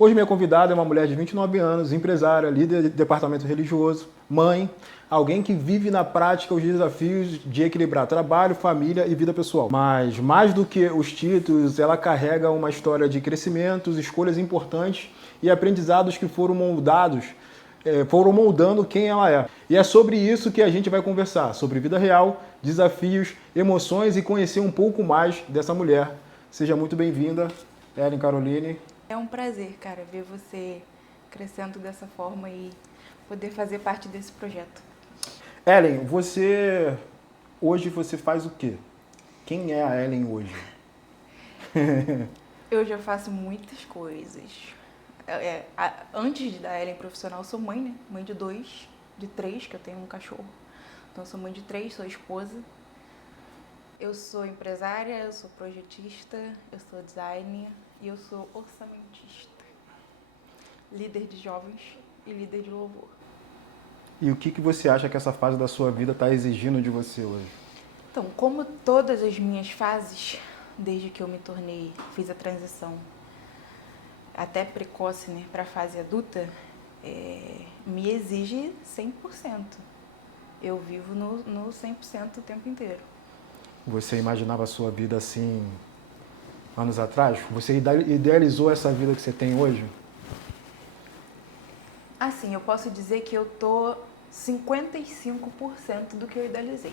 Hoje minha convidada é uma mulher de 29 anos, empresária, líder de departamento religioso, mãe, alguém que vive na prática os desafios de equilibrar trabalho, família e vida pessoal. Mas mais do que os títulos, ela carrega uma história de crescimentos, escolhas importantes e aprendizados que foram moldando quem ela é. E é sobre isso que a gente vai conversar, sobre vida real, desafios, emoções e conhecer um pouco mais dessa mulher. Seja muito bem-vinda, Ellen Caroline. É um prazer, cara, ver você crescendo dessa forma e poder fazer parte desse projeto. Ellen, hoje você faz o quê? Quem é a Ellen hoje? Eu já faço muitas coisas. Antes da Ellen profissional, eu sou mãe, né? Mãe de 2, de 3, que eu tenho um cachorro. Então, eu sou mãe de 3, sou esposa. Eu sou empresária, eu sou projetista, eu sou designer e eu sou orçamentista. Líder de jovens e líder de louvor. E o que você acha que essa fase da sua vida está exigindo de você hoje? Então, como todas as minhas fases, desde que eu fiz a transição até precoce, né, para a fase adulta, me exige 100%. Eu vivo no 100% o tempo inteiro. Você imaginava a sua vida assim, anos atrás? Você idealizou essa vida que você tem hoje? Assim, eu posso dizer que eu tô 55% do que eu idealizei.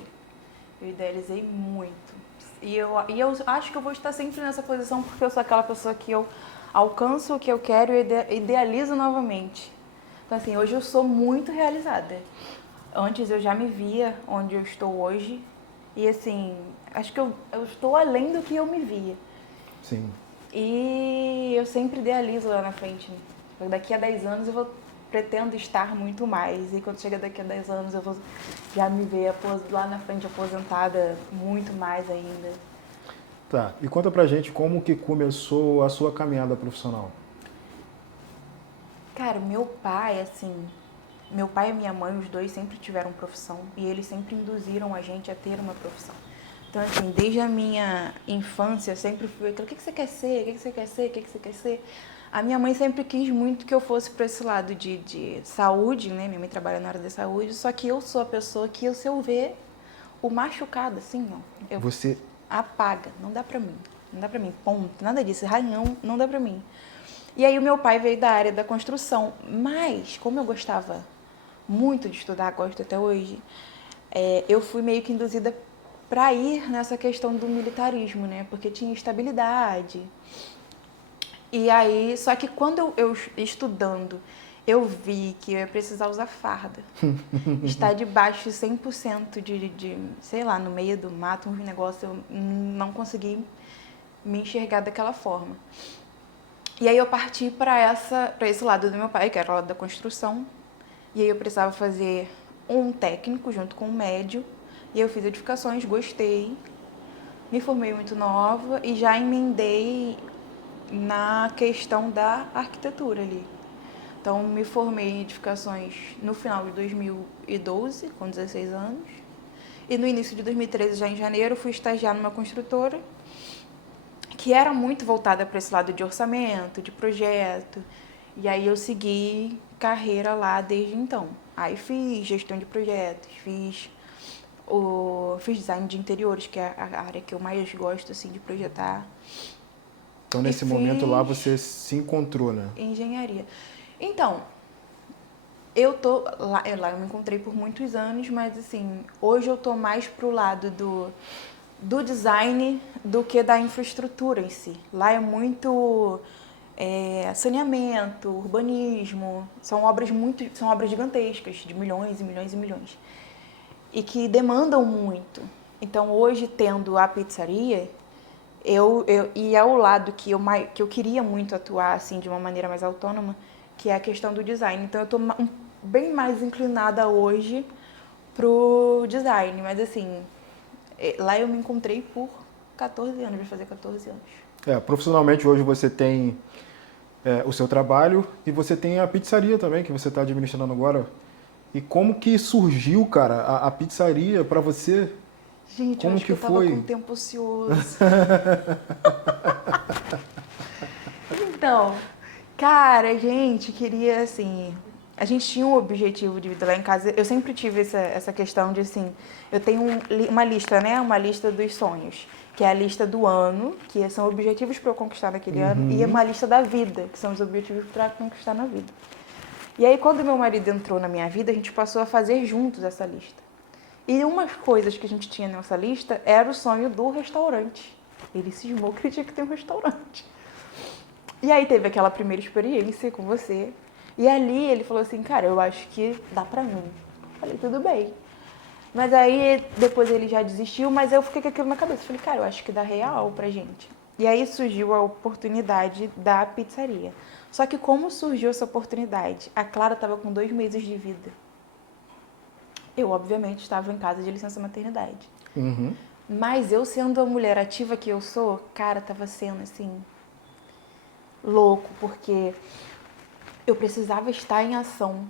Eu idealizei muito. E eu acho que eu vou estar sempre nessa posição porque eu sou aquela pessoa que eu alcanço o que eu quero e idealizo novamente. Então, assim, hoje eu sou muito realizada. Antes eu já me via onde eu estou hoje e, assim, acho que eu estou além do que eu me via. Sim. E eu sempre idealizo lá na frente. Daqui a 10 anos pretendo estar muito mais. E quando chega daqui a 10 anos eu vou já me ver lá na frente aposentada muito mais ainda. Tá, e conta pra gente como que começou a sua caminhada profissional. Cara, meu pai e minha mãe, os dois sempre tiveram profissão e eles sempre induziram a gente a ter uma profissão. Então, assim, desde a minha infância, eu sempre fui aquilo, o que você quer ser? O que você quer ser? O que você quer ser? A minha mãe sempre quis muito que eu fosse para esse lado de saúde, né? Minha mãe trabalha na área da saúde, só que eu sou a pessoa que, se eu ver o machucado, assim, ó, Você apaga, não dá pra mim. Não dá pra mim, ponto. Nada disso, não dá pra mim. E aí o meu pai veio da área da construção, mas como eu gostava muito de estudar, gosto até hoje, eu fui meio que induzida para ir nessa questão do militarismo, né? Porque tinha estabilidade. E aí, só que quando eu estudando, eu vi que eu ia precisar usar farda. Estar debaixo 100% sei lá, no meio do mato, um negócio, eu não consegui me enxergar daquela forma. E aí eu parti para esse lado do meu pai, que era o lado da construção. E aí eu precisava fazer um técnico junto com um médio. E eu fiz edificações, gostei. Me formei muito nova e já emendei na questão da arquitetura ali. Então, me formei em edificações no final de 2012, com 16 anos. E no início de 2013, já em janeiro, fui estagiar numa construtora que era muito voltada para esse lado de orçamento, de projeto. E aí eu segui carreira lá desde então. Aí fiz gestão de projetos, fiz design de interiores, que é a área que eu mais gosto assim, de projetar. Então, nesse momento lá, você se encontrou, né? Engenharia. Então, eu tô lá eu me encontrei por muitos anos, mas assim, hoje eu tô mais pro lado do design do que da infraestrutura em si. Lá é muito saneamento, urbanismo, são obras gigantescas, de milhões e milhões e milhões. E que demandam muito. Então, hoje, tendo a pizzaria, e é o lado que eu queria muito atuar assim de uma maneira mais autônoma, que é a questão do design. Então eu estou bem mais inclinada hoje pro design, mas assim, lá eu me encontrei por 14 anos, vai fazer 14 anos. Profissionalmente hoje você tem o seu trabalho e você tem a pizzaria também, que você está administrando agora. E como que surgiu, cara, a pizzaria para você? Gente, como eu acho que eu tava foi? com tempo ocioso. Então, Cara, a gente queria, assim... A gente tinha um objetivo de vida lá em casa. Eu sempre tive essa questão de, assim... Eu tenho uma lista, né? Uma lista dos sonhos. Que é a lista do ano, que são objetivos para eu conquistar naquele ano. E uma lista da vida, que são os objetivos para conquistar na vida. E aí, quando meu marido entrou na minha vida, a gente passou a fazer juntos essa lista. E umas coisas que a gente tinha nessa lista era o sonho do restaurante. Ele cismou que ele tinha que ter um restaurante. E aí teve aquela primeira experiência com você. E ali ele falou assim, cara, eu acho que dá pra mim. Falei, tudo bem. Mas aí depois ele já desistiu, mas eu fiquei com aquilo na cabeça. Falei, cara, eu acho que dá real pra gente. E aí surgiu a oportunidade da pizzaria. Só que como surgiu essa oportunidade? A Clara estava com 2 meses de vida. Eu, obviamente, estava em casa de licença maternidade. Mas eu, sendo a mulher ativa que eu sou, cara, tava sendo, assim, louco, porque eu precisava estar em ação.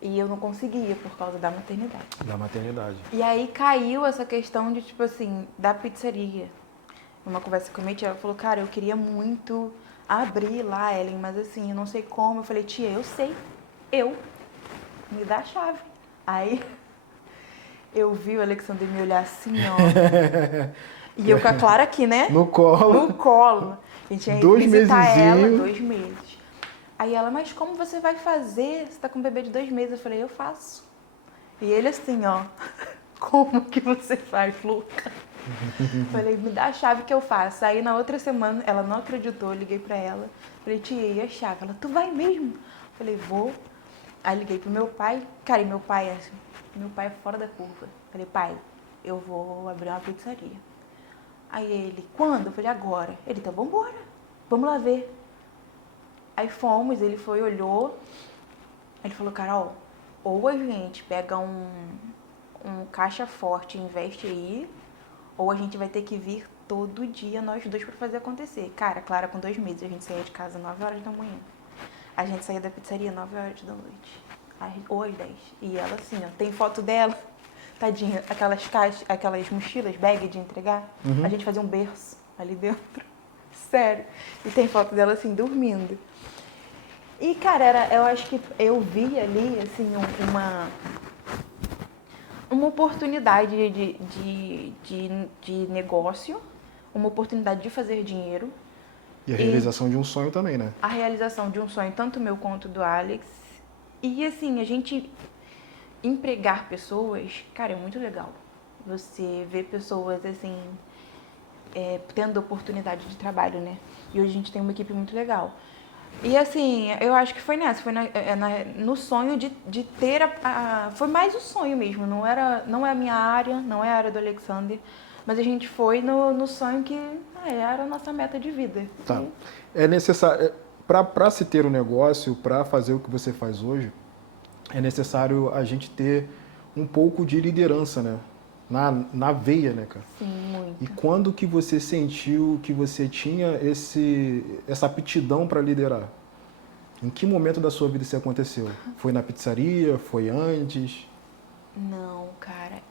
E eu não conseguia por causa da maternidade. Da maternidade. E aí caiu essa questão de, tipo assim, da pizzaria. Numa conversa com a minha tia, ela falou, cara, eu queria muito abrir lá, Ellen, mas assim, eu não sei como. Eu falei, tia, eu sei. Me dá a chave. Aí eu vi o Alexandre me olhar assim, ó. E eu com a Clara aqui, né? No colo. No colo. A gente ia 2 visitar ela, mesezinho. 2 meses. Aí ela, mas como você vai fazer? Você tá com um bebê de 2 meses. Eu falei, eu faço. E ele assim, ó. Como que você faz, louca? Falei, me dá a chave que eu faço. Aí na outra semana, ela não acreditou, eu liguei pra ela. Falei, tia, e a chave? Ela, tu vai mesmo? Falei, vou. Aí liguei pro meu pai. Cara, e meu pai é fora da curva. Falei, pai, eu vou abrir uma pizzaria. Aí ele, quando? Eu falei, agora. Ele, então vambora, vamos lá ver. Aí fomos, ele foi, olhou. Ele falou, Carol, ou a gente pega um caixa forte e investe aí, ou a gente vai ter que vir todo dia nós dois pra fazer acontecer. Cara, Clara com 2 meses, a gente saía de casa 9 horas da manhã. A gente saía da pizzaria 9 horas da noite. Ou às 10. E ela assim, ó, tem foto dela, tadinha, aquelas mochilas, bag de entregar. A gente fazia um berço ali dentro. Sério. E tem foto dela assim, dormindo. E, cara, eu acho que eu vi ali, assim, uma oportunidade de negócio, uma oportunidade de fazer dinheiro. E a realização de um sonho também, né? A realização de um sonho, tanto meu quanto do Alex. E, assim, a gente empregar pessoas, cara, é muito legal. Você vê pessoas, assim, tendo oportunidade de trabalho, né? E hoje a gente tem uma equipe muito legal. E assim, eu acho que foi nessa, foi no sonho de ter foi mais o sonho mesmo, não é a minha área, não é a área do Alexander, mas a gente foi no sonho que era a nossa meta de vida. Tá. É necessário, para se ter um negócio, para fazer o que você faz hoje, é necessário a gente ter um pouco de liderança, né? Na veia, né, cara? Sim, muito. E quando que você sentiu que você tinha essa aptidão para liderar? Em que momento da sua vida isso aconteceu? Foi na pizzaria? Foi antes? Não, cara.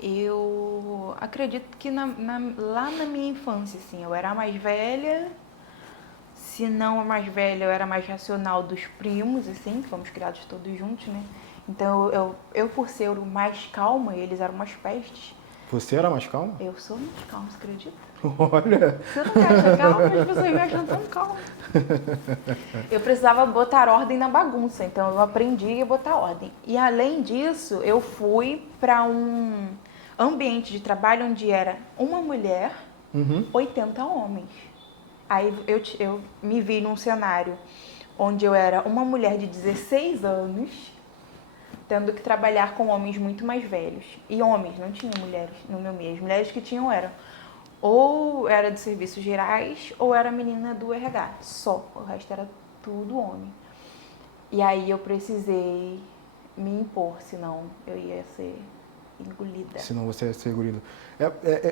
Eu acredito que lá na minha infância, assim, eu era a mais velha. Se não a mais velha, eu era mais racional dos primos, assim, que fomos criados todos juntos, né? Então, eu por ser o mais calma, eles eram umas pestes. Você era mais calma? Eu sou muito calma, você acredita? Olha! Você não me acha calma, as pessoas me acham tão calma. Eu precisava botar ordem na bagunça, então eu aprendi a botar ordem. E além disso, eu fui para um ambiente de trabalho onde era uma mulher, 80 homens. Aí eu me vi num cenário onde eu era uma mulher de 16 anos, tendo que trabalhar com homens muito mais velhos. E homens, não tinha mulheres no meu meio. As mulheres que tinham eram ou era de serviços gerais ou era menina do RH. Só. O resto era tudo homem. E aí eu precisei me impor, senão eu ia ser engolida. Senão você ia ser engolido.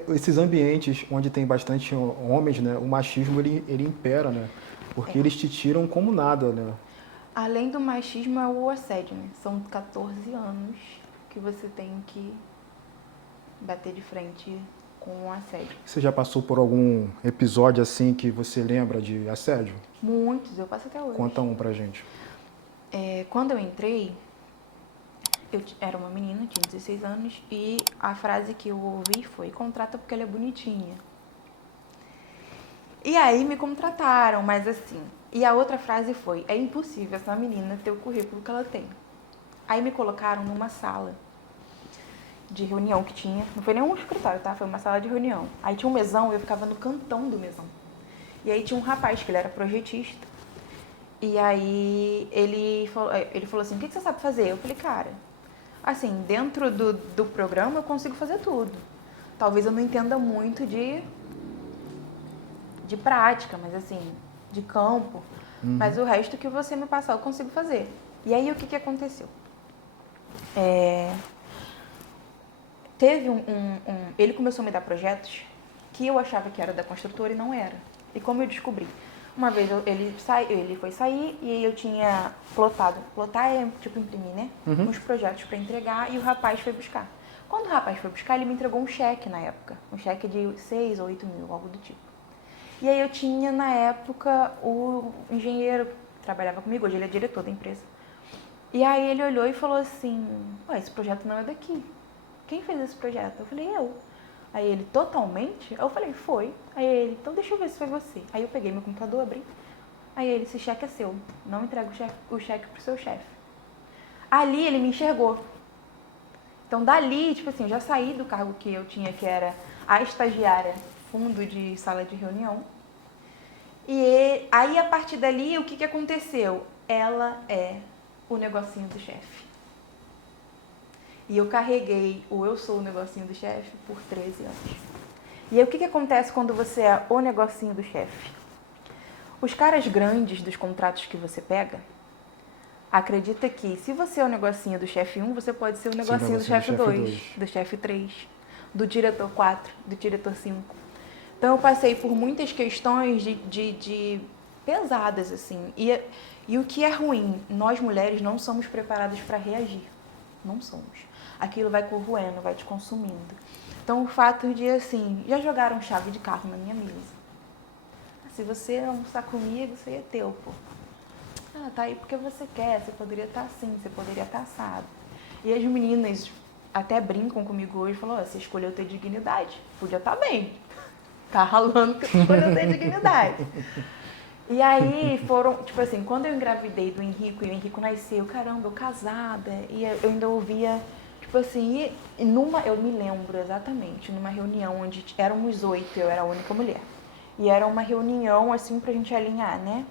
Esses ambientes onde tem bastante homens, né? O machismo, ele impera, né? Porque eles te tiram como nada, né? Além do machismo, é o assédio, né? São 14 anos que você tem que bater de frente com assédio. Você já passou por algum episódio assim que você lembra de assédio? Muitos, eu passo até hoje. Conta um pra gente. Quando eu entrei, eu era uma menina, tinha 16 anos, e a frase que eu ouvi foi: contrata porque ela é bonitinha. E aí me contrataram, mas assim... E a outra frase foi: é impossível essa menina ter o currículo que ela tem. Aí me colocaram numa sala de reunião que tinha, não foi nem um escritório, tá? Foi uma sala de reunião. Aí tinha um mesão e eu ficava no cantão do mesão. E aí tinha um rapaz que ele era projetista. E aí ele falou assim: o que você sabe fazer? Eu falei: cara, assim, dentro do programa eu consigo fazer tudo. Talvez eu não entenda muito de prática, mas assim, de campo. Mas o resto que você me passar eu consigo fazer. E aí o que aconteceu? Teve ele começou a me dar projetos que eu achava que era da construtora e não era. E como eu descobri? Uma vez ele foi sair e aí eu tinha plotado. Plotar é tipo imprimir, né? Uns projetos para entregar e o rapaz foi buscar. Quando o rapaz foi buscar, ele me entregou um cheque na época. Um cheque de 6 ou 8 mil, algo do tipo. E aí eu tinha na época o engenheiro que trabalhava comigo, hoje ele é diretor da empresa. E aí ele olhou e falou assim: ué, esse projeto não é daqui. Quem fez esse projeto? Eu falei: eu. Aí ele: totalmente? Eu falei: foi. Aí ele: então deixa eu ver se foi você. Aí eu peguei meu computador, abri. Aí ele: esse cheque é seu. Não entrega o cheque pro seu chefe. Ali ele me enxergou. Então dali, tipo assim, eu já saí do cargo que eu tinha, que era a estagiária, fundo de sala de reunião. E aí a partir dali, o que aconteceu? Ela é o negocinho do chefe. E eu carreguei o eu sou o negocinho do chefe por 13 anos. E aí o que acontece quando você é o negocinho do chefe? Os caras grandes dos contratos que você pega, acredita que se você é o negocinho do chefe 1, você pode ser o negocinho do chefe 2, do chefe 3, do diretor 4, do diretor 5. Então eu passei por muitas questões de pesadas, assim. E o que é ruim, nós mulheres não somos preparadas para reagir. Não somos. Aquilo vai corroendo, vai te consumindo. Então o fato de, assim, já jogaram chave de carro na minha mesa. Se você almoçar comigo, isso aí é teu, pô. Ah, tá aí porque você quer, você poderia estar assim, você poderia estar assado. E as meninas até brincam comigo hoje, falam: você escolheu ter dignidade, podia estar bem. Tá ralando que você escolheu ter dignidade. E aí foram, tipo assim, quando eu engravidei do Henrico e o Henrico nasceu, caramba, eu casada, e eu ainda ouvia, tipo assim, eu me lembro exatamente, numa reunião onde éramos 8, eu era a única mulher. E era uma reunião, assim, pra gente alinhar, né?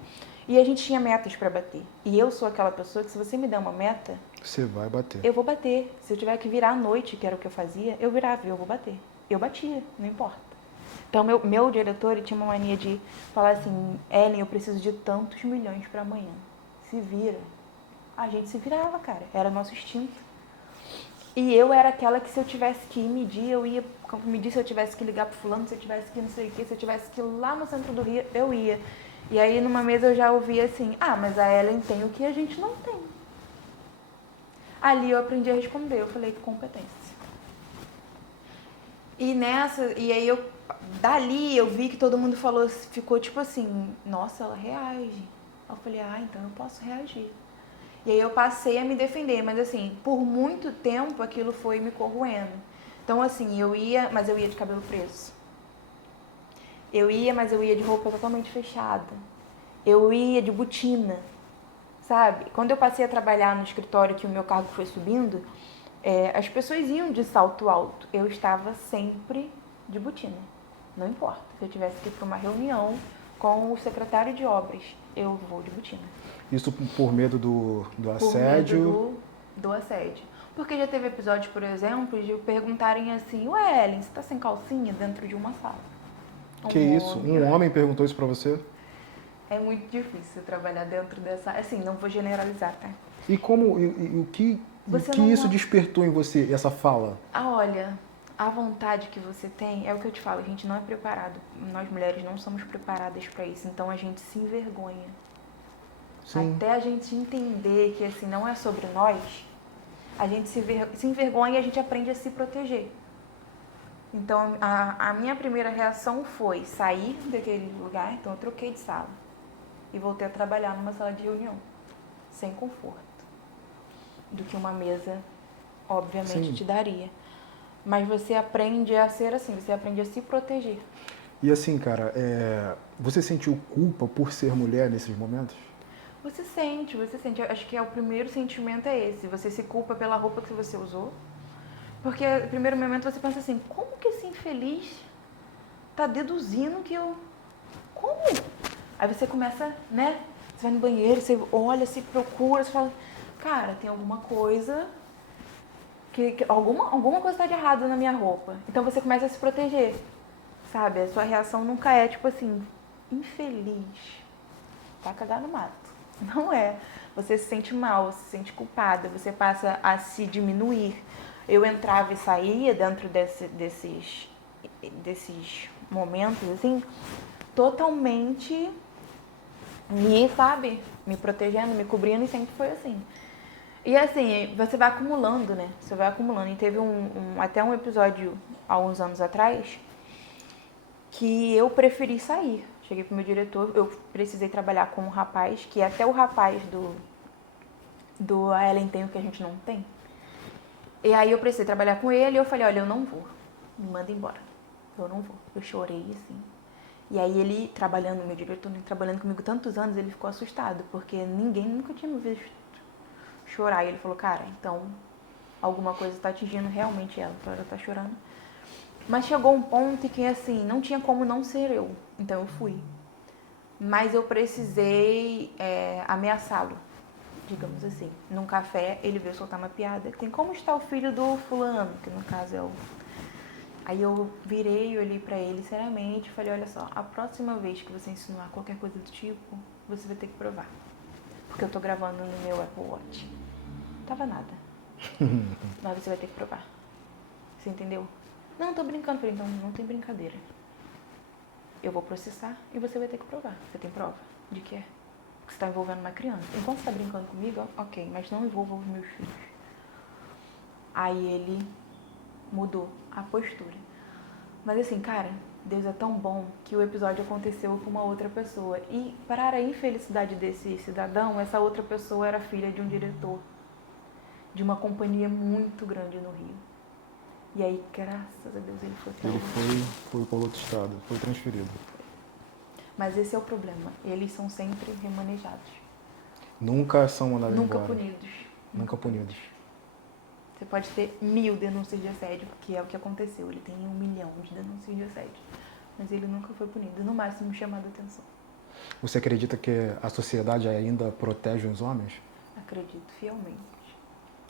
E a gente tinha metas pra bater. E eu sou aquela pessoa que se você me der uma meta... Você vai bater. Eu vou bater. Se eu tiver que virar à noite, que era o que eu fazia, eu virava e eu vou bater. Eu batia, não importa. Então, meu diretor ele tinha uma mania de falar assim: Ellen, eu preciso de tantos milhões para amanhã. Se vira. A gente se virava, cara. Era nosso instinto. E eu era aquela que se eu tivesse que ir medir, eu ia medir. Se eu tivesse que ligar pro fulano, se eu tivesse que ir não sei o quê, se eu tivesse que ir lá no centro do Rio, eu ia. E aí, numa mesa, eu já ouvia assim: ah, mas a Ellen tem o que a gente não tem. Ali eu aprendi a responder. Eu falei: competência. E aí dali eu vi que todo mundo falou, ficou tipo assim: nossa, ela reage. Eu falei: ah, então eu posso reagir. E aí eu passei a me defender, mas assim, por muito tempo aquilo foi me corroendo. Então assim, mas eu ia de cabelo preso. Mas eu ia de roupa totalmente fechada. Eu ia de botina, sabe? Quando eu passei a trabalhar no escritório, que o meu cargo foi subindo, as pessoas iam de salto alto. Eu estava sempre de botina. Não importa. Se eu tivesse que ir para uma reunião com o secretário de obras, eu vou de botina. Isso por medo do assédio? Por medo do assédio. Porque já teve episódios, por exemplo, de perguntarem assim: ué, Ellen, você tá sem calcinha dentro de uma sala? Que isso? Um homem perguntou isso pra você? É muito difícil trabalhar dentro dessa... Assim, não vou generalizar, tá? E o que isso despertou em você, essa fala? Olha, a vontade que você tem, é o que eu te falo, a gente não é preparado. Nós mulheres não somos preparadas para isso, então a gente se envergonha. Sim. Até a gente entender que assim, não é sobre nós, a gente se envergonha e a gente aprende a se proteger. Então, a minha primeira reação foi sair daquele lugar, então eu troquei de sala. E voltei a trabalhar numa sala de reunião, sem conforto. Do que uma mesa, obviamente, Sim. te daria. Mas você aprende a ser assim, você aprende a se proteger. E assim, cara, você sentiu culpa por ser mulher nesses momentos? Você sente. Eu acho que o primeiro sentimento é esse. Você se culpa pela roupa que você usou. Porque no primeiro momento você pensa assim, como que esse infeliz tá deduzindo que eu... Como? Aí você começa, né? Você vai no banheiro, você olha, se procura, você fala, cara, tem alguma coisa alguma coisa tá de errado na minha roupa. Então você começa a se proteger, sabe? A sua reação nunca é tipo assim, infeliz, vai cagar no mato. Não é. Você se sente mal, se sente culpada, você passa a se diminuir. Eu entrava e saía dentro desses momentos, assim, totalmente sabe, me protegendo, me cobrindo, e sempre foi assim. E assim, você vai acumulando, né? Você vai acumulando. E teve até um episódio, há uns anos atrás, que eu preferi sair. Cheguei pro meu diretor, eu precisei trabalhar com um rapaz, que é até o rapaz do A Ellen tem o que a gente não tem. E aí eu precisei trabalhar com ele e eu falei, olha, eu não vou. Me manda embora. Eu não vou. Eu chorei, assim. E aí ele, meu diretor, trabalhando comigo tantos anos, ele ficou assustado, porque ninguém nunca tinha me visto chorar. E ele falou, cara, então alguma coisa está atingindo realmente ela, então ela tá chorando. Mas chegou um ponto em que, assim, não tinha como não ser eu. Então eu fui. Mas eu precisei ameaçá-lo, digamos assim. Num café, ele veio soltar uma piada. Tem como está o filho do fulano, que no caso é o... Aí eu virei, olhei pra ele seriamente e falei, olha só, a próxima vez que você insinuar qualquer coisa do tipo, você vai ter que provar. Porque eu tô gravando no meu Apple Watch. Não tava nada. Mas você vai ter que provar. Você entendeu? Não, tô brincando. Falei, então não tem brincadeira. Eu vou processar e você vai ter que provar. Você tem prova de que é? Que você tá envolvendo uma criança. Enquanto você tá brincando comigo, ok, mas não envolva os meus filhos. Aí ele mudou a postura. Mas assim, cara, Deus é tão bom que o episódio aconteceu com uma outra pessoa. E para a infelicidade desse cidadão, essa outra pessoa era filha de um diretor de uma companhia muito grande no Rio. E aí, graças a Deus, ele foi pra Ele lá. foi para outro estado, foi transferido. Mas esse é o problema. Eles são sempre remanejados. Nunca são mandados Nunca embora. punidos. Nunca punidos. Você pode ter 1000 denúncias de assédio, que é o que aconteceu. Ele tem 1 milhão de denúncias de assédio. Mas ele nunca foi punido. No máximo, chamado a atenção. Você acredita que a sociedade ainda protege os homens? Acredito fielmente.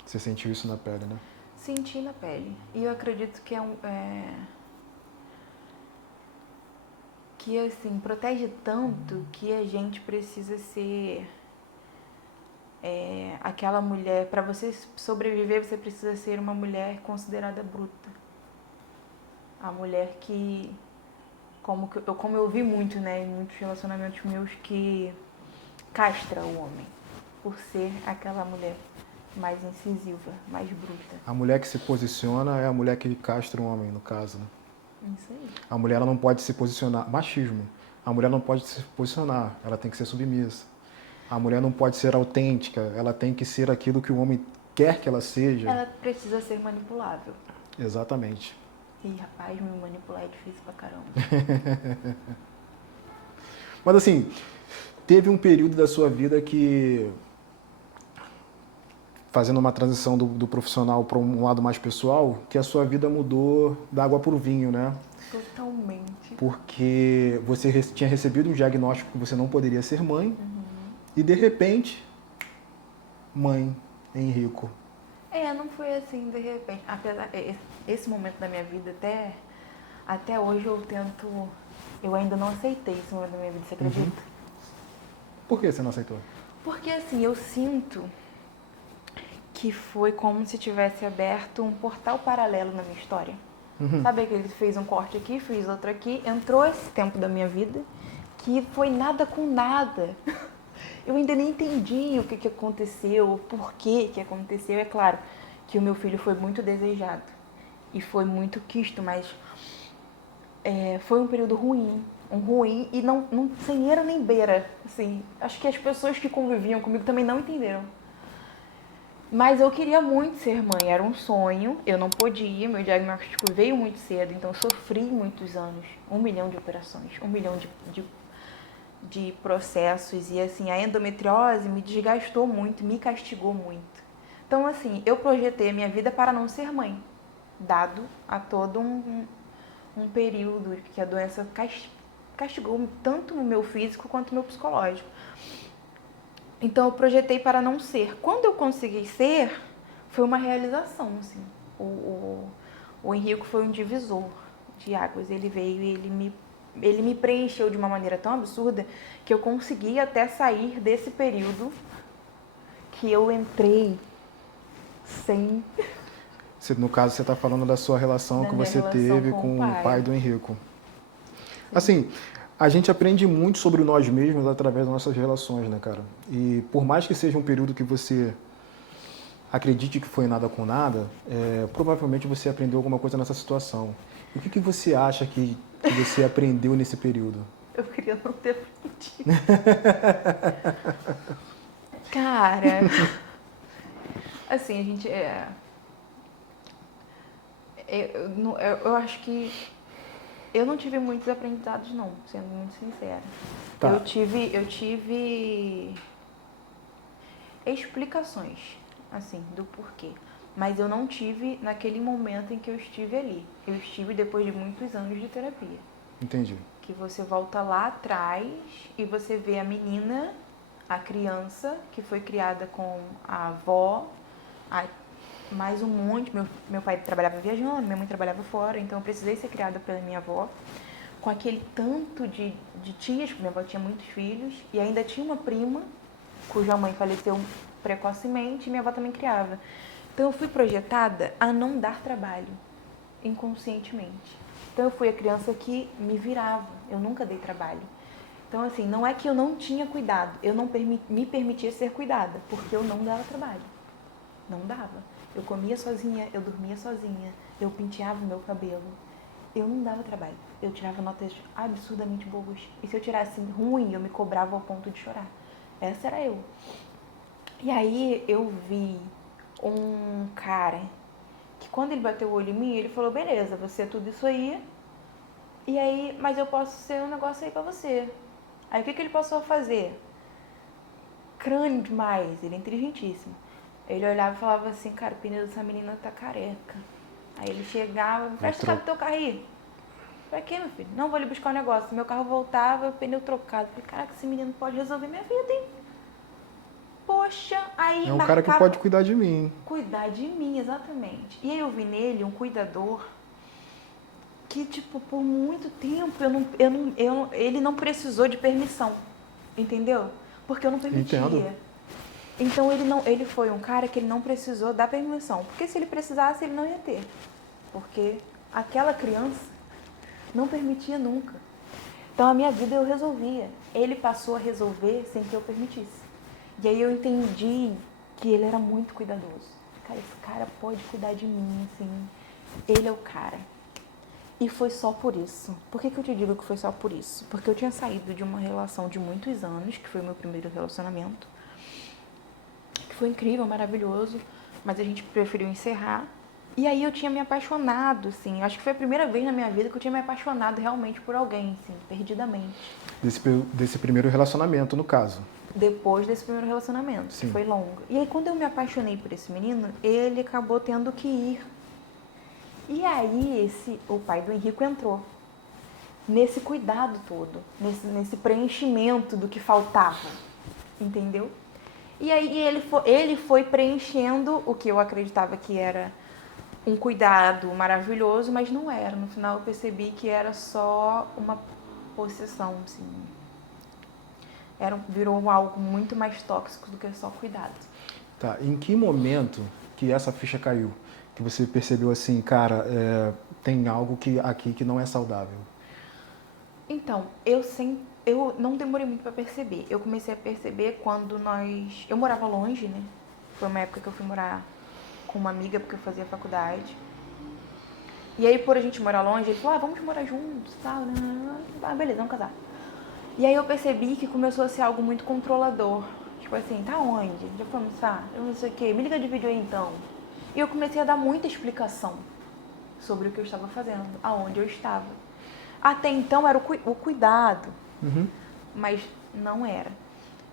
Você sentiu isso na pele, né? Senti na pele. E eu acredito que que assim, protege tanto que a gente precisa ser aquela mulher. Para você sobreviver, você precisa ser uma mulher considerada bruta. A mulher que, como eu vi muito, né, em muitos relacionamentos meus, que castra o homem por ser aquela mulher mais incisiva, mais bruta. A mulher que se posiciona é a mulher que castra um homem, no caso, né? Isso aí. A mulher ela não pode se posicionar. Machismo. A mulher não pode se posicionar, ela tem que ser submissa. A mulher não pode ser autêntica, ela tem que ser aquilo que o homem quer que ela seja. Ela precisa ser manipulável. Exatamente. E rapaz, me manipular é difícil pra caramba. Mas assim, teve um período da sua vida que, fazendo uma transição do profissional para um lado mais pessoal, que a sua vida mudou da água para o vinho, né? Totalmente. Porque você tinha recebido um diagnóstico que você não poderia ser mãe, e de repente, mãe, Henrico. Não foi assim de repente. Apesar esse momento da minha vida, até hoje eu ainda não aceitei esse momento da minha vida, você acredita? Por que você não aceitou? Porque assim, eu sinto que foi como se tivesse aberto um portal paralelo na minha história. Sabe que ele fez um corte aqui, fez outro aqui, entrou esse tempo da minha vida que foi nada com nada. Eu ainda nem entendi o que aconteceu, por que aconteceu. É claro que o meu filho foi muito desejado e foi muito quisto, mas foi um período ruim. Um ruim e não sem eira nem beira. Assim, acho que as pessoas que conviviam comigo também não entenderam. Mas eu queria muito ser mãe, era um sonho, eu não podia, meu diagnóstico veio muito cedo, então eu sofri muitos anos, 1 milhão de operações, 1 milhão de processos, e assim, a endometriose me desgastou muito, me castigou muito. Então assim, eu projetei a minha vida para não ser mãe, dado a todo um período que a doença castigou tanto no meu físico quanto no meu psicológico. Então eu projetei para não ser. Quando eu consegui ser, foi uma realização, assim. O Henrico foi um divisor de águas. Ele veio e ele me preencheu de uma maneira tão absurda que eu consegui até sair desse período que eu entrei sem... No caso, você está falando da sua relação que você teve com o pai do Henrico. Assim, a gente aprende muito sobre nós mesmos através das nossas relações, né, cara? E por mais que seja um período que você acredite que foi nada com nada, provavelmente você aprendeu alguma coisa nessa situação. E o que você acha que você aprendeu nesse período? Eu queria não ter aprendido. Cara, assim, a gente eu acho que eu não tive muitos aprendizados, não, sendo muito sincera. Tá. Eu tive explicações, assim, do porquê. Mas eu não tive naquele momento em que eu estive ali. Eu estive depois de muitos anos de terapia. Entendi. Que você volta lá atrás e você vê a menina, a criança, que foi criada com a avó, mais um monte. Meu pai trabalhava viajando, minha mãe trabalhava fora, então eu precisei ser criada pela minha avó. Com aquele tanto de tias, porque minha avó tinha muitos filhos, e ainda tinha uma prima, cuja mãe faleceu precocemente, e minha avó também criava. Então eu fui projetada a não dar trabalho, inconscientemente. Então eu fui a criança que me virava, eu nunca dei trabalho. Então assim, não é que eu não tinha cuidado, eu não me permitia ser cuidada, porque eu não dava trabalho. Não dava. Eu comia sozinha, eu dormia sozinha, eu penteava o meu cabelo. Eu não dava trabalho. Eu tirava notas absurdamente boas. E se eu tirasse ruim, eu me cobrava ao ponto de chorar. Essa era eu. E aí eu vi um cara que quando ele bateu o olho em mim, ele falou, beleza, você é tudo isso aí. E aí, mas eu posso ser um negócio aí pra você. Aí o que ele passou a fazer? Crânio demais, ele é inteligentíssimo. Ele olhava e falava assim, cara, o pneu dessa menina tá careca. Aí ele chegava, presta o carro do teu carro aí. Pra quê, meu filho? Não, vou ali buscar um negócio. Meu carro voltava, o pneu trocado. Falei, caraca, esse menino pode resolver minha vida, hein? Poxa, aí é um cara que pode cuidar de mim. Cuidar de mim, exatamente. E aí eu vi nele um cuidador que, tipo, por muito tempo ele não precisou de permissão, entendeu? Porque eu não permitia. Entendo. Então ele foi um cara que ele não precisou dar permissão, porque se ele precisasse ele não ia ter, porque aquela criança não permitia nunca. Então a minha vida eu resolvia. Ele passou a resolver sem que eu permitisse. E aí eu entendi que ele era muito cuidadoso. Cara, esse cara pode cuidar de mim, assim. Ele é o cara. E foi só por isso. Por que eu te digo que foi só por isso? Porque eu tinha saído de uma relação de muitos anos, que foi o meu primeiro relacionamento, que foi incrível, maravilhoso, mas a gente preferiu encerrar. E aí eu tinha me apaixonado, assim, acho que foi a primeira vez na minha vida que eu tinha me apaixonado realmente por alguém, assim, perdidamente. Desse primeiro relacionamento, no caso. Depois desse primeiro relacionamento, sim, que foi longo. E aí quando eu me apaixonei por esse menino, ele acabou tendo que ir. E aí o pai do Henrico entrou nesse cuidado todo, nesse preenchimento do que faltava, entendeu? E aí ele foi preenchendo o que eu acreditava que era um cuidado maravilhoso, mas não era. No final eu percebi que era só uma possessão, assim. Virou algo muito mais tóxico do que só cuidado. Tá, em que momento que essa ficha caiu? Que você percebeu assim, cara, tem algo aqui que não é saudável? Então, eu não demorei muito para perceber. Eu comecei a perceber quando eu morava longe, né? Foi uma época que eu fui morar com uma amiga porque eu fazia faculdade. E aí, por a gente morar longe, ele falou, vamos morar juntos, tal, né? Ah, beleza, vamos casar. E aí eu percebi que começou a ser algo muito controlador. Tipo assim, tá onde? Já foi almoçar? Eu não sei o quê, me liga de vídeo aí então. E eu comecei a dar muita explicação sobre o que eu estava fazendo, aonde eu estava. Até então era o cuidado, mas não era.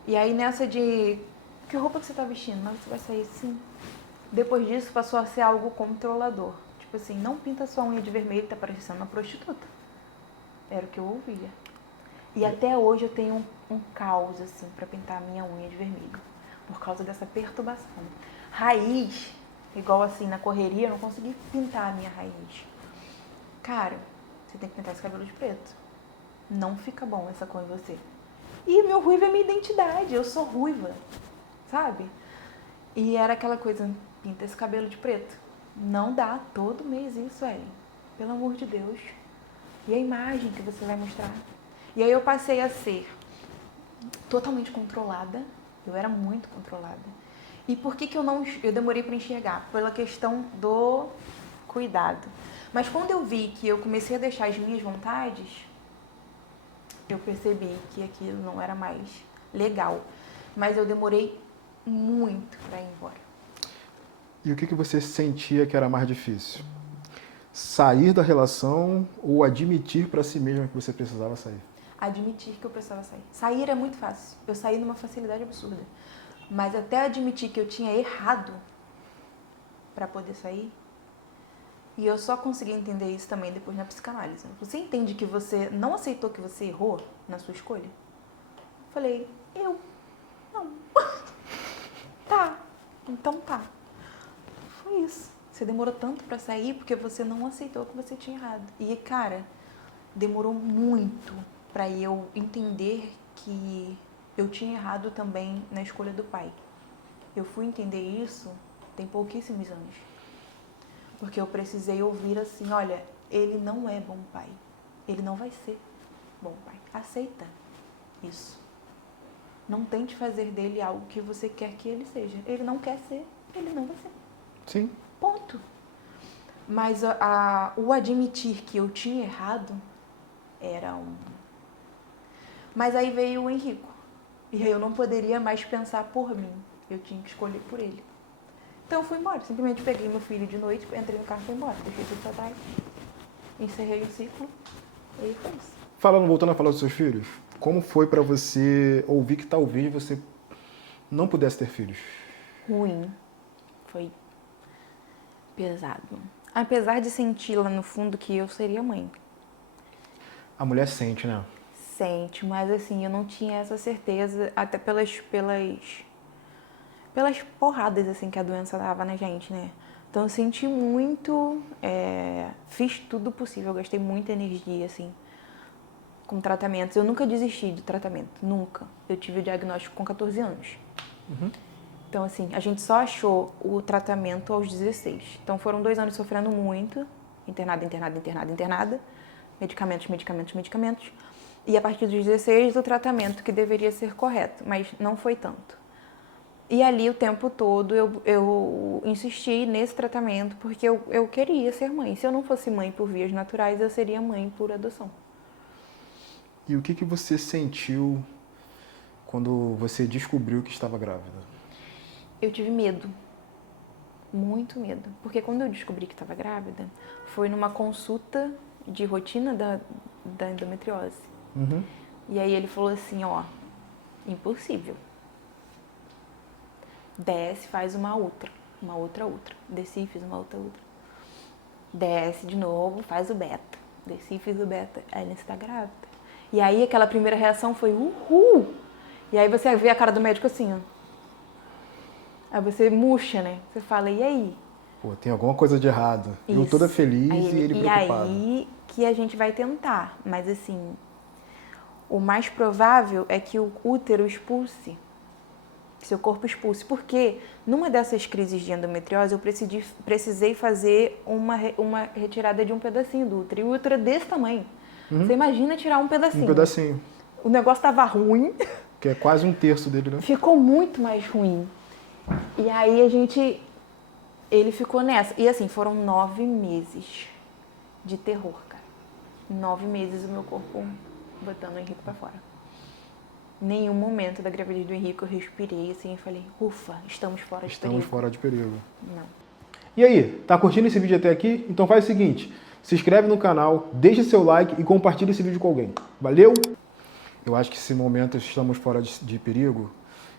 E aí nessa de, que roupa que você tá vestindo? Mas você vai sair assim? Depois disso passou a ser algo controlador. Tipo assim, não pinta sua unha de vermelho, tá parecendo uma prostituta. Era o que eu ouvia. E até hoje eu tenho um caos, assim, pra pintar a minha unha de vermelho. Por causa dessa perturbação. Raiz, igual assim, na correria, eu não consegui pintar a minha raiz. Cara, você tem que pintar esse cabelo de preto. Não fica bom essa cor em você. E meu ruivo é minha identidade, eu sou ruiva, sabe? E era aquela coisa, pinta esse cabelo de preto. Não dá todo mês isso, Ellen. Pelo amor de Deus. E a imagem que você vai mostrar? E aí eu passei a ser totalmente controlada. Eu era muito controlada. E por que eu demorei para enxergar? Pela questão do cuidado. Mas quando eu vi que eu comecei a deixar as minhas vontades, eu percebi que aquilo não era mais legal. Mas eu demorei muito para ir embora. E o que você sentia que era mais difícil? Sair da relação ou admitir para si mesma que você precisava sair? Admitir que eu precisava sair. Sair é muito fácil. Eu saí numa facilidade absurda. Mas até admitir que eu tinha errado para poder sair, e eu só consegui entender isso também depois na psicanálise. Você entende que você não aceitou que você errou na sua escolha? Eu falei, não. Tá, então tá. Foi isso. Você demorou tanto pra sair porque você não aceitou que você tinha errado. E, cara, demorou muito pra eu entender que eu tinha errado também na escolha do pai. Eu fui entender isso tem pouquíssimos anos. Porque eu precisei ouvir assim, olha, ele não é bom pai. Ele não vai ser bom pai. Aceita isso. Não tente fazer dele algo que você quer que ele seja. Ele não quer ser, ele não vai ser. Sim. Ponto. Mas o admitir que eu tinha errado era um... Mas aí veio o Henrico. E aí eu não poderia mais pensar por mim. Eu tinha que escolher por ele. Então eu fui embora. Simplesmente peguei meu filho de noite, entrei no carro e fui embora. Deixei tudo pra trás. Encerrei o ciclo. E aí foi isso. Voltando a falar dos seus filhos, como foi pra você ouvir que talvez você não pudesse ter filhos? Ruim. Foi pesado. Apesar de sentir lá no fundo que eu seria mãe. A mulher sente, né? Sente, mas assim, eu não tinha essa certeza, até pelas porradas assim que a doença dava na gente, né? Então eu senti muito, fiz tudo possível, eu gastei muita energia, assim, com tratamentos. Eu nunca desisti do tratamento, nunca. Eu tive o diagnóstico com 14 anos. Então, assim, a gente só achou o tratamento aos 16. Então, foram 2 anos sofrendo muito, internada. Medicamentos. E a partir dos 16, o tratamento que deveria ser correto, mas não foi tanto. E ali, o tempo todo, eu insisti nesse tratamento porque eu queria ser mãe. Se eu não fosse mãe por vias naturais, eu seria mãe por adoção. E o que você sentiu quando você descobriu que estava grávida? Eu tive medo. Muito medo. Porque quando eu descobri que estava grávida, foi numa consulta de rotina da endometriose. E aí ele falou assim, ó, impossível. Desce, faz uma outra. Desci, fiz uma outra. Desce de novo, faz o beta. Desci, fiz o beta. Aí você tá grávida. E aí aquela primeira reação foi uhul! E aí você vê a cara do médico assim, ó. Aí você murcha, né? Você fala, e aí? Pô, tem alguma coisa de errado. Isso. Eu toda feliz aí, e ele preocupado. E aí que a gente vai tentar. Mas assim, o mais provável é que o útero expulse. Que seu corpo expulse. Porque numa dessas crises de endometriose, eu precisei fazer uma retirada de um pedacinho do útero. E o útero é desse tamanho. Você imagina tirar um pedacinho. Um pedacinho. O negócio tava ruim. Que é quase 1/3 dele, né? Ficou muito mais ruim. E aí ele ficou nessa. E assim, foram 9 meses de terror, cara. 9 meses o meu corpo botando o Henrique pra fora. Nenhum momento da gravidez do Henrique eu respirei assim e falei, ufa, estamos fora de perigo. Estamos fora de perigo. Não. E aí, tá curtindo esse vídeo até aqui? Então faz o seguinte, se inscreve no canal, deixa seu like e compartilha esse vídeo com alguém. Valeu? Eu acho que esse momento estamos fora de perigo,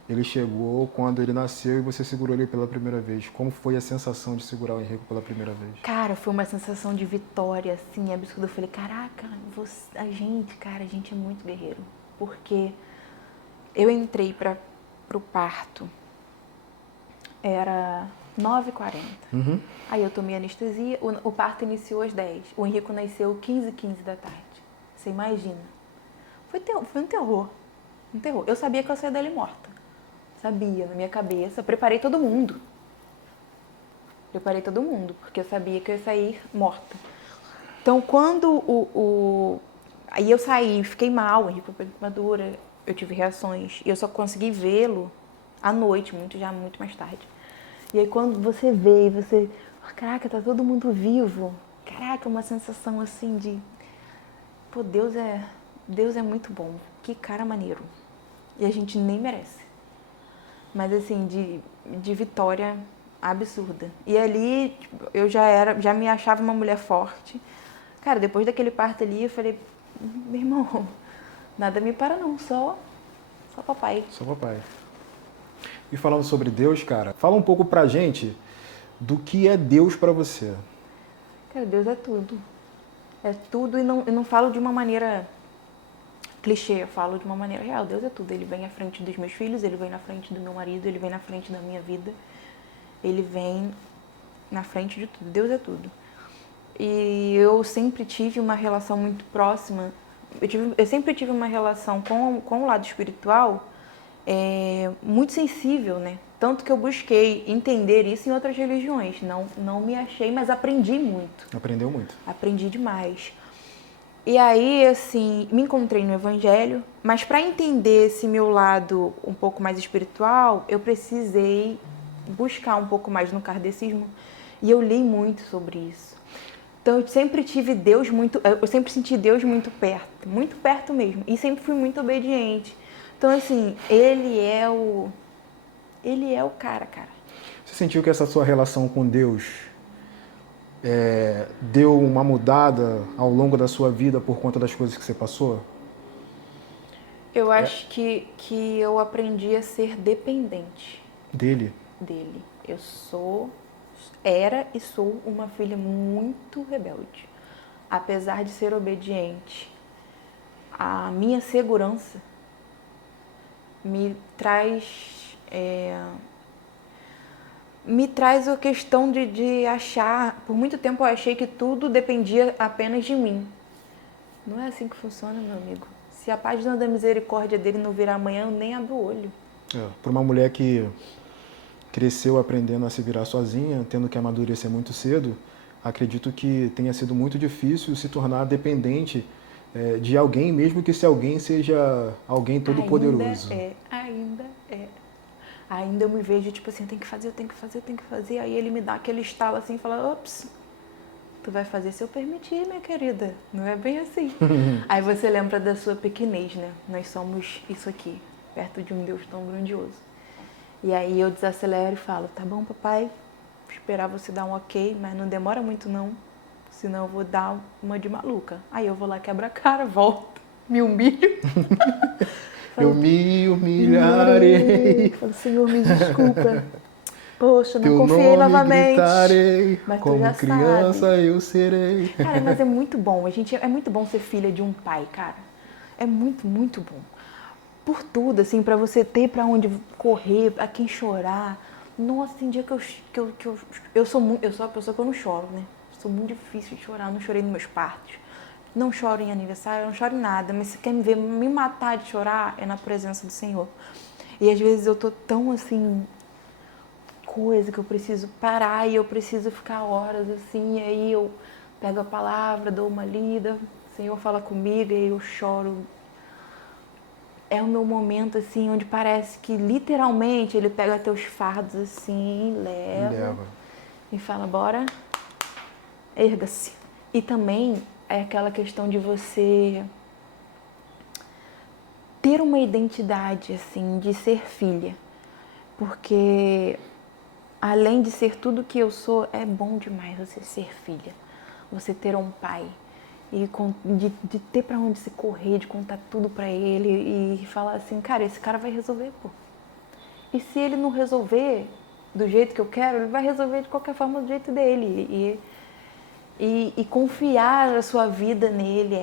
ele chegou quando ele nasceu e você segurou ele pela primeira vez. Como foi a sensação de segurar o Henrique pela primeira vez? Cara, foi uma sensação de vitória, assim, absurda. Eu falei, caraca, a gente é muito guerreiro. Porque eu entrei pro parto, era 9h40. Aí eu tomei anestesia, o parto iniciou às 10. O Henrique nasceu 15h15 da tarde. Você imagina? Foi um terror. Um terror. Eu sabia que eu saía dali morta. Sabia, na minha cabeça. Preparei todo mundo, porque eu sabia que eu ia sair morta. Então, quando aí eu saí, fiquei mal, a hipomadura, eu tive reações, e eu só consegui vê-lo à noite, muito mais tarde. E aí quando você vê, e você, caraca, tá todo mundo vivo. Caraca, uma sensação assim de, pô, Deus é muito bom, que cara maneiro. E a gente nem merece. Mas assim, de vitória absurda. E ali tipo, eu já me achava uma mulher forte. Cara, depois daquele parto ali, eu falei, meu irmão, nada me para não, só papai. Só papai. E falando sobre Deus, cara, fala um pouco pra gente do que é Deus pra você. Cara, Deus é tudo. É tudo e não falo de uma maneira clichê, eu falo de uma maneira real. Deus é tudo. Ele vem à frente dos meus filhos, ele vem na frente do meu marido, ele vem na frente da minha vida. Ele vem na frente de tudo. Deus é tudo. E eu sempre tive uma relação muito próxima. Eu sempre tive uma relação com o lado espiritual muito sensível, né? Tanto que eu busquei entender isso em outras religiões. Não me achei, mas aprendi muito. Aprendeu muito. Aprendi demais. E aí, assim, me encontrei no Evangelho, mas para entender esse meu lado um pouco mais espiritual, eu precisei buscar um pouco mais no kardecismo. E eu li muito sobre isso. Então, eu sempre senti Deus muito perto mesmo. E sempre fui muito obediente. Então, assim, ele é o cara. Você sentiu que essa sua relação com Deus deu uma mudada ao longo da sua vida por conta das coisas que você passou? Eu acho que eu aprendi a ser dependente dele. Eu era e sou uma filha muito rebelde. Apesar de ser obediente, a minha segurança me traz a questão de achar... Por muito tempo eu achei que tudo dependia apenas de mim. Não é assim que funciona, meu amigo. Se a página da misericórdia dele não virar amanhã, eu nem abro o olho. Para uma mulher que cresceu aprendendo a se virar sozinha, tendo que amadurecer muito cedo, acredito que tenha sido muito difícil se tornar dependente de alguém, mesmo que esse alguém seja alguém todo poderoso. Ainda é. Ainda eu me vejo, tipo assim, eu tenho que fazer. Aí ele me dá aquele estalo assim e fala, ops, tu vai fazer se eu permitir, minha querida. Não é bem assim. Aí você lembra da sua pequenez, né? Nós somos isso aqui, perto de um Deus tão grandioso. E aí eu desacelero e falo, tá bom, papai, vou esperar você dar um ok, mas não demora muito não, senão eu vou dar uma de maluca. Aí eu vou lá, quebra a cara, volto, me humilho. Eu me humilharei. Falo, Senhor, me desculpa. Poxa, não Teu confiei nome novamente. Gritarei, mas tu como já criança sabe. eu serei. Cara, mas é muito bom. É muito bom ser filha de um pai, cara. É muito, muito bom. Por tudo, assim, pra você ter pra onde correr, a quem chorar. Nossa, tem dia que eu sou uma pessoa que eu não choro, né? Sou muito difícil de chorar. Não chorei nos meus partos. Não choro em aniversário, não choro em nada. Mas se quer me ver me matar de chorar, é na presença do Senhor. E às vezes eu tô tão, assim, coisa que eu preciso parar e eu preciso ficar horas, assim. E aí eu pego a palavra, dou uma lida, o Senhor fala comigo e aí eu choro. É o meu momento, assim, onde parece que literalmente Ele pega teus fardos, assim, leva. E fala, bora, erga-se. E também é aquela questão de você ter uma identidade, assim, de ser filha. Porque, além de ser tudo que eu sou, é bom demais você ser filha. Você ter um pai. E de ter pra onde se correr, de contar tudo pra ele e falar assim, cara, esse cara vai resolver, pô. E se ele não resolver do jeito que eu quero, ele vai resolver de qualquer forma do jeito dele. E confiar a sua vida nele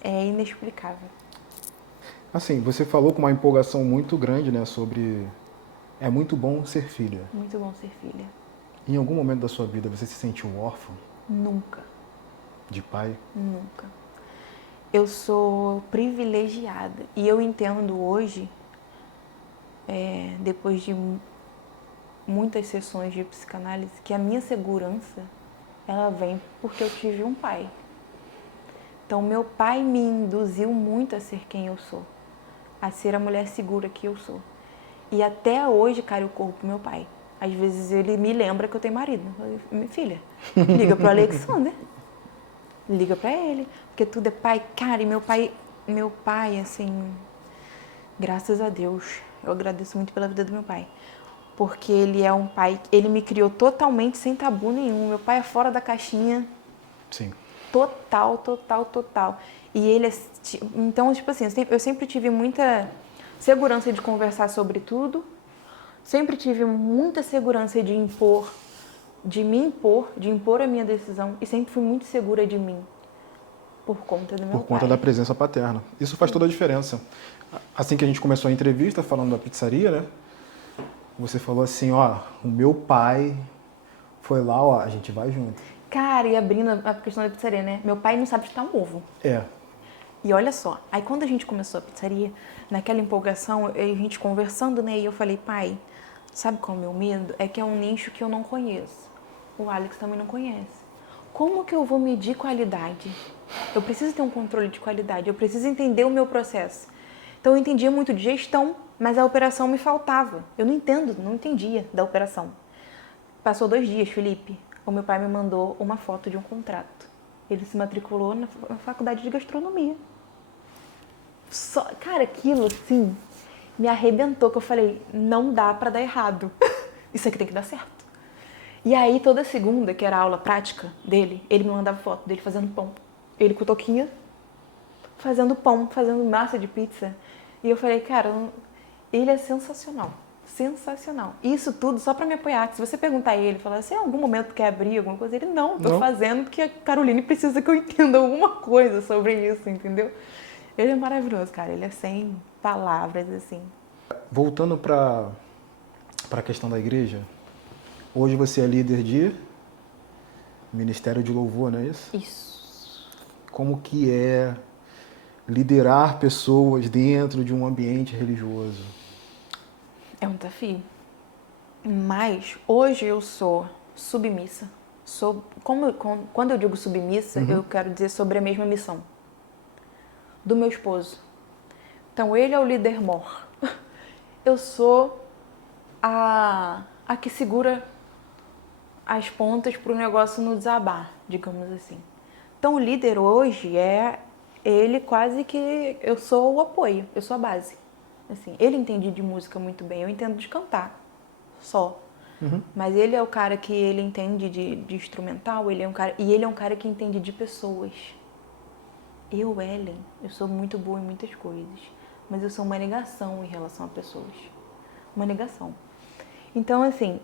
é inexplicável. Assim, você falou com uma empolgação muito grande, né, sobre é muito bom ser filha. Muito bom ser filha. Em algum momento da sua vida você se sentiu órfão Nunca, de pai? nunca. Eu sou privilegiada e eu entendo hoje, depois de muitas sessões de psicanálise, que a minha segurança, ela vem porque eu tive um pai. Então, meu pai me induziu muito a ser quem eu sou, a ser a mulher segura que eu sou. E até hoje, cara, eu corro pro meu pai. Às vezes ele me lembra que eu tenho marido. Minha filha, liga pro Alexander. Liga pra ele, porque tudo é pai. Cara, e meu pai, assim, graças a Deus, eu agradeço muito pela vida do meu pai. Porque ele é um pai, ele me criou totalmente sem tabu nenhum. Meu pai é fora da caixinha. Sim. Total, total, total. E ele é, então, tipo assim, eu sempre tive muita segurança de conversar sobre tudo. Sempre tive muita segurança de me impor, de impor a minha decisão. E sempre fui muito segura de mim. Por conta do meu pai. Por conta da presença paterna. Isso faz toda a diferença. Assim que a gente começou a entrevista, falando da pizzaria, né? Você falou assim, ó, o meu pai foi lá, ó, a gente vai junto. Cara, e abrindo a questão da pizzaria, né? Meu pai não sabe fritar um ovo. É. E olha só, aí quando a gente começou a pizzaria, naquela empolgação, a gente conversando, né? E eu falei, pai, sabe qual é o meu medo? É que é um nicho que eu não conheço. O Alex também não conhece. Como que eu vou medir qualidade? Eu preciso ter um controle de qualidade, eu preciso entender o meu processo. Então eu entendia muito de gestão, mas a operação me faltava. Eu não entendia da operação. Passou 2 dias, Felipe, o meu pai me mandou uma foto de um contrato. Ele se matriculou na faculdade de gastronomia. Cara, aquilo assim me arrebentou, que eu falei, não dá pra dar errado. Isso aqui tem que dar certo. E aí toda segunda, que era a aula prática dele, ele me mandava foto dele fazendo pão. Ele com toquinha, fazendo pão, fazendo massa de pizza. E eu falei, cara, ele é sensacional. Sensacional. Isso tudo só pra me apoiar. Se você perguntar a ele, falar, você em algum momento quer abrir alguma coisa? Ele, tô fazendo porque a Caroline precisa que eu entenda alguma coisa sobre isso, entendeu? Ele é maravilhoso, cara. Ele é sem palavras, assim. Voltando pra questão da igreja, hoje você é líder de Ministério de Louvor, não é isso? Isso. Como que é liderar pessoas dentro de um ambiente religioso? É um desafio. Mas hoje eu sou submissa. Quando eu digo submissa, eu quero dizer sobre a mesma missão do meu esposo. Então ele é o líder mor. Eu sou a que segura as pontas para o negócio não desabar, digamos assim. Então o líder hoje é ele, quase que eu sou o apoio, eu sou a base. Assim, ele entende de música muito bem, eu entendo de cantar só. Mas ele é o cara que ele entende de instrumental, ele é um cara que entende de pessoas. Eu, Ellen, eu sou muito boa em muitas coisas, mas eu sou uma negação em relação a pessoas. Uma negação. Então, assim,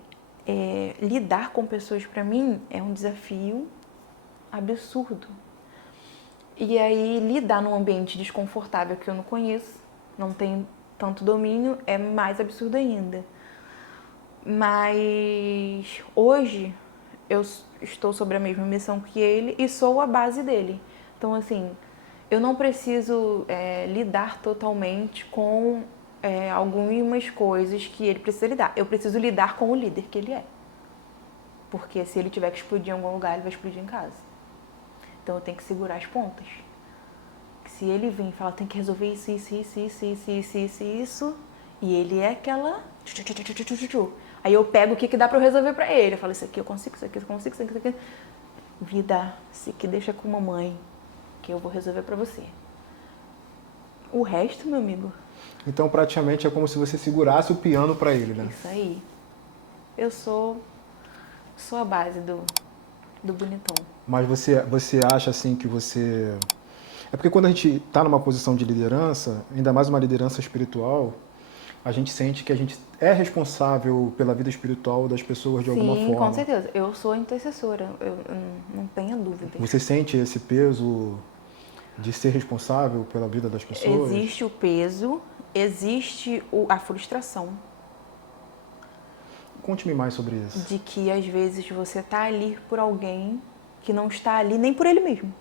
lidar com pessoas pra mim é um desafio absurdo. E aí, lidar num ambiente desconfortável que eu não conheço, não tenho tanto domínio, é mais absurdo ainda. Mas hoje eu estou sobre a mesma missão que ele e sou a base dele. Então, assim, eu não preciso lidar totalmente com algumas coisas que ele precisa lidar. Eu preciso lidar com o líder que ele é. Porque se ele tiver que explodir em algum lugar, ele vai explodir em casa. Então eu tenho que segurar as pontas. Se ele vem e fala, tem que resolver isso, e ele é aquela... Aí eu pego o que dá pra eu resolver pra ele. Eu falo, isso aqui eu consigo, isso aqui eu consigo, isso aqui... vida, se que deixa com mamãe, que eu vou resolver pra você. O resto, meu amigo, Então, praticamente, é como se você segurasse o piano para ele, né? isso aí. Eu sou a base do bonitão. Mas você acha, assim, que você... É porque quando a gente está numa posição de liderança, ainda mais uma liderança espiritual, a gente sente que a gente é responsável pela vida espiritual das pessoas de alguma Sim, forma. com certeza. Eu sou a intercessora, eu não tenho dúvida. Você sente esse peso de ser responsável pela vida das pessoas? Existe o peso, existe a frustração Conte-me mais sobre isso. de que às vezes você tá ali por alguém que não está ali nem por ele mesmo.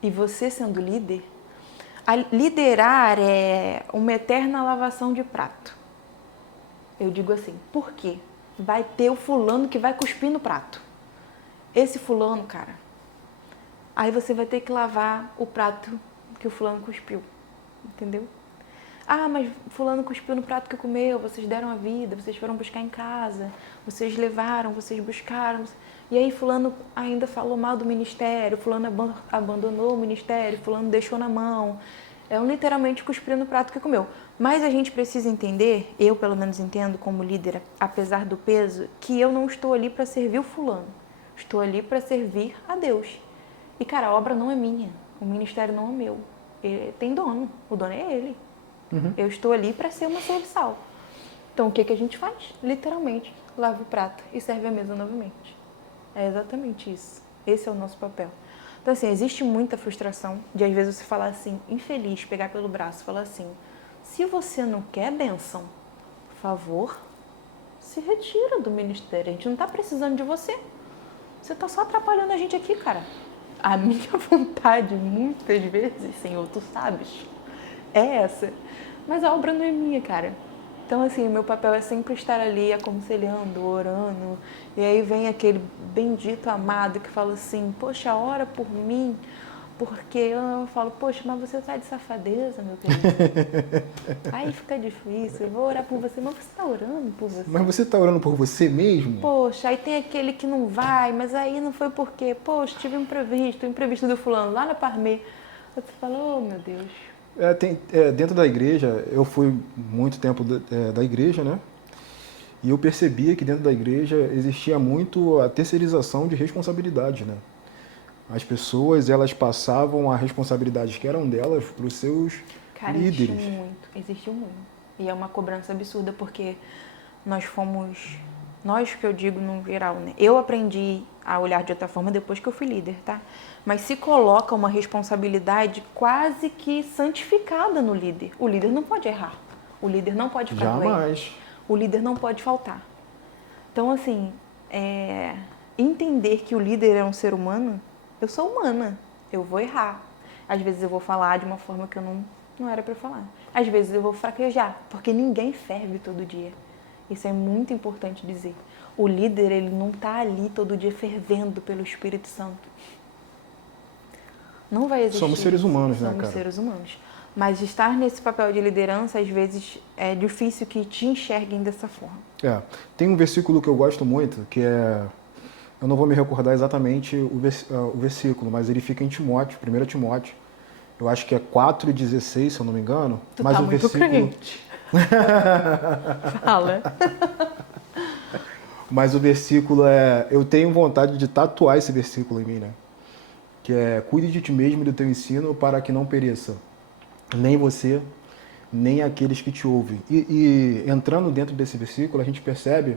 E você sendo líder, liderar é uma eterna lavação de prato. Eu digo assim, por quê? Vai ter o fulano que vai cuspir no prato. Esse fulano, cara, aí você vai ter que lavar o prato que o fulano cuspiu, entendeu? Ah, mas fulano cuspiu no prato que comeu, vocês deram a vida, vocês foram buscar em casa, vocês levaram, vocês buscaram. E aí fulano ainda falou mal do ministério, fulano abandonou o ministério, fulano deixou na mão. É literalmente cuspir no prato que comeu. Mas a gente precisa entender, eu pelo menos entendo como líder, apesar do peso, que eu não estou ali para servir o fulano. Estou ali para servir a Deus. E cara, a obra não é minha, o ministério não é meu. Ele tem dono, o dono é ele. Eu estou ali para ser uma serviçal. Então, o que a gente faz? Literalmente, lava o prato e serve a mesa novamente. É exatamente isso. Esse é o nosso papel. Então, assim, existe muita frustração de, às vezes, você falar assim, infeliz, pegar pelo braço, falar assim, se você não quer bênção, por favor, se retira do ministério. A gente não está precisando de você. Você está só atrapalhando a gente aqui, cara. A minha vontade, muitas vezes, Senhor, tu sabes, é essa. Mas a obra não é minha, cara. Então, assim, o meu papel é sempre estar ali aconselhando, orando. E aí vem aquele bendito amado que fala assim, poxa, ora por mim. Porque eu falo, poxa, mas você tá de safadeza, meu querido. Aí fica difícil, eu vou orar por você, mas você tá orando por você. Mas você está orando por você mesmo? Poxa, aí tem aquele que não vai, mas aí não foi porque, poxa, tive um imprevisto do fulano lá na Parmê. Aí você fala, oh meu Deus. Dentro da igreja, eu fui muito tempo da igreja, né? E eu percebia que dentro da igreja existia muito a terceirização de responsabilidade, né? As pessoas, elas passavam a responsabilidades que eram delas para os seus Cara, líderes. existiu muito. E é uma cobrança absurda, porque nós que eu digo no geral, né? Eu aprendi a olhar de outra forma depois que eu fui líder, tá? Mas se coloca uma responsabilidade quase que santificada no líder. O líder não pode errar. O líder não pode ficar doente. Jamais. O líder não pode faltar. Então, assim, entender que o líder é um ser humano, eu sou humana, eu vou errar. Às vezes eu vou falar de uma forma que eu não era para falar. Às vezes eu vou fraquejar, porque ninguém ferve todo dia. Isso é muito importante dizer. O líder, ele não está ali todo dia fervendo pelo Espírito Santo. Não vai existir. Somos seres humanos, né, cara? Somos seres humanos. Mas estar nesse papel de liderança, às vezes, é difícil que te enxerguem dessa forma. Tem um versículo que eu gosto muito, que é... Eu não vou me recordar exatamente o versículo, mas ele fica em Timóteo, 1 Timóteo. Eu acho que é 4,16, se eu não me engano. Tu mas tá o muito versículo... crente. Fala. Mas o versículo é... Eu tenho vontade de tatuar esse versículo em mim, né? Que é: cuide de ti mesmo e do teu ensino para que não pereça, nem você, nem aqueles que te ouvem. E entrando dentro desse versículo, a gente percebe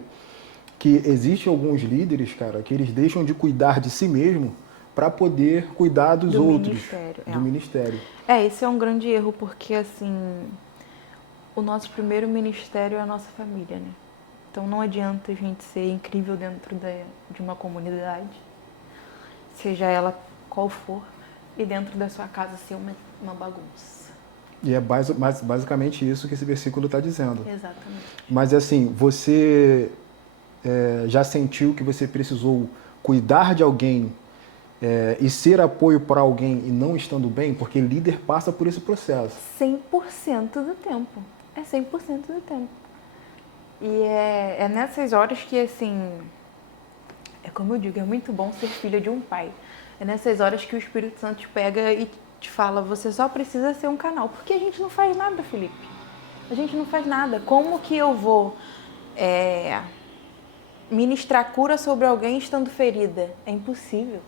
que existem alguns líderes, cara, que eles deixam de cuidar de si mesmo para poder cuidar dos outros, do ministério. Esse é um grande erro, porque, assim, o nosso primeiro ministério é a nossa família, né? Então não adianta a gente ser incrível dentro de uma comunidade, seja ela qual for, e dentro da sua casa ser uma bagunça. E é basicamente isso que esse versículo está dizendo. Exatamente. Mas assim, você já sentiu que você precisou cuidar de alguém e ser apoio para alguém e não estando bem? Porque líder passa por esse processo. 100% do tempo. É 100% do tempo. E é nessas horas que, assim, como eu digo, é muito bom ser filha de um pai. É nessas horas que o Espírito Santo te pega e te fala, você só precisa ser um canal. Porque a gente não faz nada, Felipe. A gente não faz nada. Como que eu vou ministrar cura sobre alguém estando ferida? É impossível.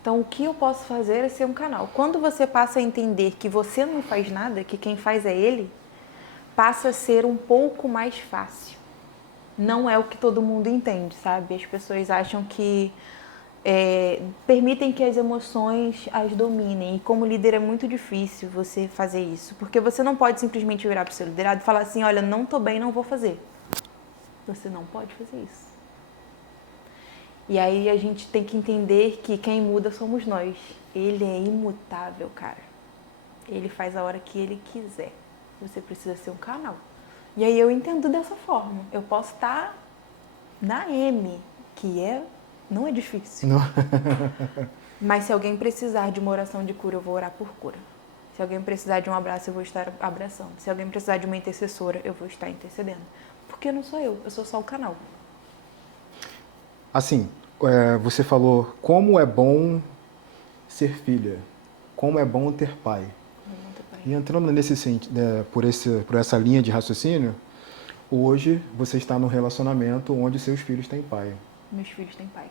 Então, o que eu posso fazer é ser um canal. Quando você passa a entender que você não faz nada, que quem faz é ele, passa a ser um pouco mais fácil. Não é o que todo mundo entende, sabe? As pessoas acham que permitem que as emoções as dominem. E como líder é muito difícil você fazer isso. Porque você não pode simplesmente virar para o seu liderado e falar assim, olha, não tô bem, não vou fazer. Você não pode fazer isso. E aí a gente tem que entender que quem muda somos nós. Ele é imutável, cara. Ele faz a hora que ele quiser. Você precisa ser um canal. E aí eu entendo dessa forma. Eu posso estar na M, que não é difícil. Não. Mas se alguém precisar de uma oração de cura, eu vou orar por cura. Se alguém precisar de um abraço, eu vou estar abraçando. Se alguém precisar de uma intercessora, eu vou estar intercedendo. Porque não sou eu sou só o canal. Assim, você falou como é bom ser filha, como é bom ter pai. E entrando por essa linha de raciocínio, hoje você está num relacionamento onde seus filhos têm pai. Meus filhos têm pai.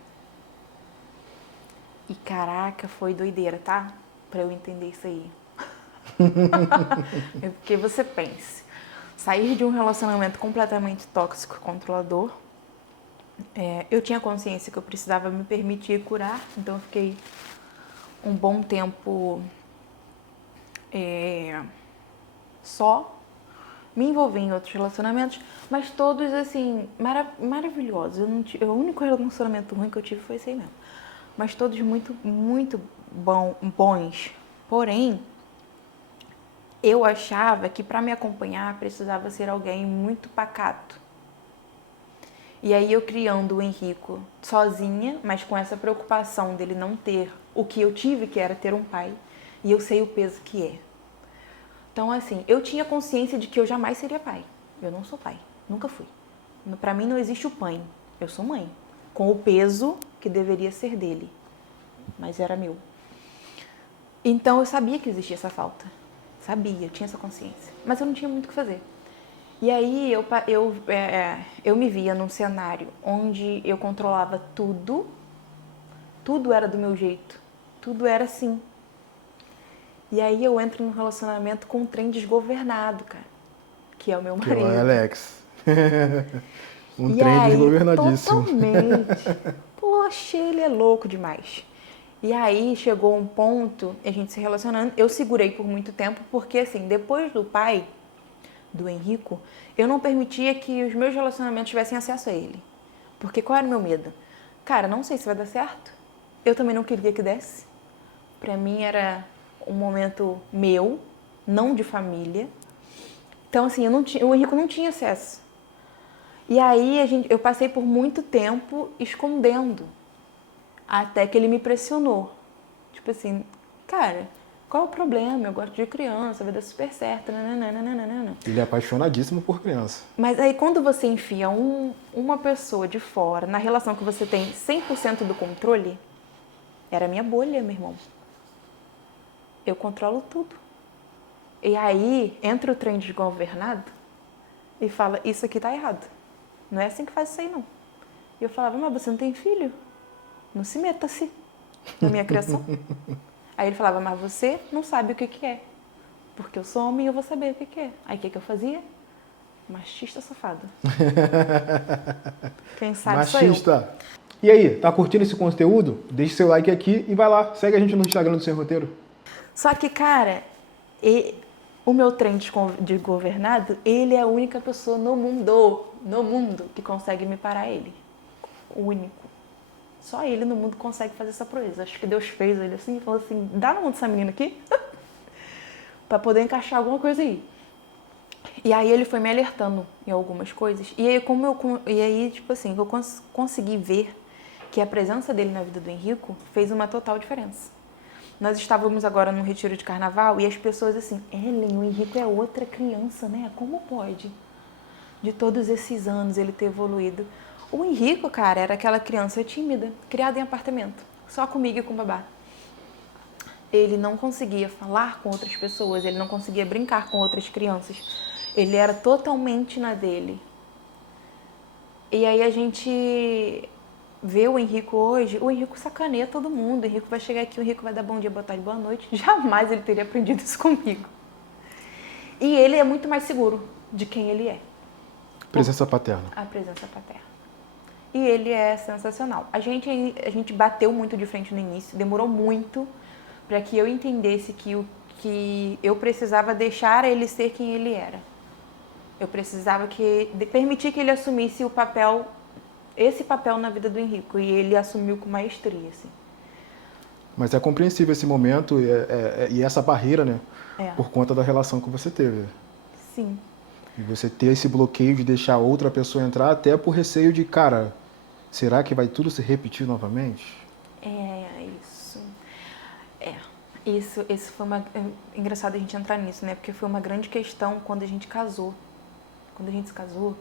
E caraca, foi doideira, tá? Pra eu entender isso aí. É porque você pense, sair de um relacionamento completamente tóxico, controlador, eu tinha consciência que eu precisava me permitir curar, então eu fiquei um bom tempo só, me envolvi em outros relacionamentos, mas todos assim, maravilhosos. O único relacionamento ruim que eu tive foi esse aí mesmo. Mas todos muito, muito bons. Porém, eu achava que para me acompanhar precisava ser alguém muito pacato. E aí eu criando o Henrico sozinha, mas com essa preocupação dele não ter o que eu tive, que era ter um pai. E eu sei o peso que é. Então, assim, eu tinha consciência de que eu jamais seria pai. Eu não sou pai, nunca fui. Pra mim não existe o pai, eu sou mãe. Com o peso que deveria ser dele, mas era meu. Então eu sabia que existia essa falta. Sabia, eu tinha essa consciência. Mas eu não tinha muito o que fazer. E aí eu me via num cenário onde eu controlava tudo. Tudo era do meu jeito. Tudo era assim. E aí eu entro num relacionamento com um trem desgovernado, cara. Que é o meu marido. Que é o Alex. E trem aí, desgovernadíssimo. totalmente. Poxa, ele é louco demais. E aí chegou um ponto, a gente se relacionando, eu segurei por muito tempo, porque assim, depois do pai, do Henrico, eu não permitia que os meus relacionamentos tivessem acesso a ele. Porque qual era o meu medo? Cara, não sei se vai dar certo. Eu também não queria que desse. Pra mim era um momento meu, não de família. Então assim, o Henrico não tinha acesso. E aí eu passei por muito tempo escondendo. Até que ele me pressionou. Tipo assim, cara, qual é o problema? Eu gosto de criança, vai dar super certo. Nananana. Ele é apaixonadíssimo por criança. Mas aí quando você enfia uma pessoa de fora na relação que você tem 100% do controle, era minha bolha, meu irmão. Eu controlo tudo. E aí entra o trem desgovernado e fala, isso aqui tá errado. Não é assim que faz isso aí, não. E eu falava, mas você não tem filho? Não se meta-se na minha criação. Aí ele falava, mas você não sabe o que é. Porque eu sou homem e eu vou saber o que é. Aí o que eu fazia? Machista safado. Quem sabe sou eu. Machista. E aí, tá curtindo esse conteúdo? Deixa seu like aqui e vai lá. Segue a gente no Instagram do Sem Roteiro. Só que, cara, o meu trem desgovernado, ele é a única pessoa no mundo, que consegue me parar ele. O único. Só ele no mundo consegue fazer essa proeza. Acho que Deus fez ele assim e falou assim, dá na mão dessa menina aqui pra poder encaixar alguma coisa aí. E aí ele foi me alertando em algumas coisas. E aí, tipo assim, eu consegui ver que a presença dele na vida do Henrico fez uma total diferença. Nós estávamos agora num retiro de carnaval e as pessoas assim, Ellen, o Henrico é outra criança, né? Como pode? De todos esses anos ele ter evoluído. O Henrico, cara, era aquela criança tímida, criada em apartamento, só comigo e com o babá. Ele não conseguia falar com outras pessoas, ele não conseguia brincar com outras crianças. Ele era totalmente na dele. E aí a gente vê o Henrico hoje, o Henrico sacaneia todo mundo. O Henrico vai chegar aqui, o Henrico vai dar bom dia, boa tarde, boa noite. Jamais ele teria aprendido isso comigo. E ele é muito mais seguro de quem ele é. Presença paterna. A presença paterna. E ele é sensacional. A gente bateu muito de frente no início, demorou muito para que eu entendesse que eu precisava deixar ele ser quem ele era. Eu precisava permitir que ele assumisse esse papel na vida do Henrico, e ele assumiu com maestria, assim. Mas é compreensível esse momento e essa barreira, né? Por conta da relação que você teve. Sim. E você ter esse bloqueio de deixar outra pessoa entrar, até por receio de, cara, será que vai tudo se repetir novamente? Isso foi engraçado a gente entrar nisso, né? Porque foi uma grande questão quando a gente casou. Quando a gente se casou,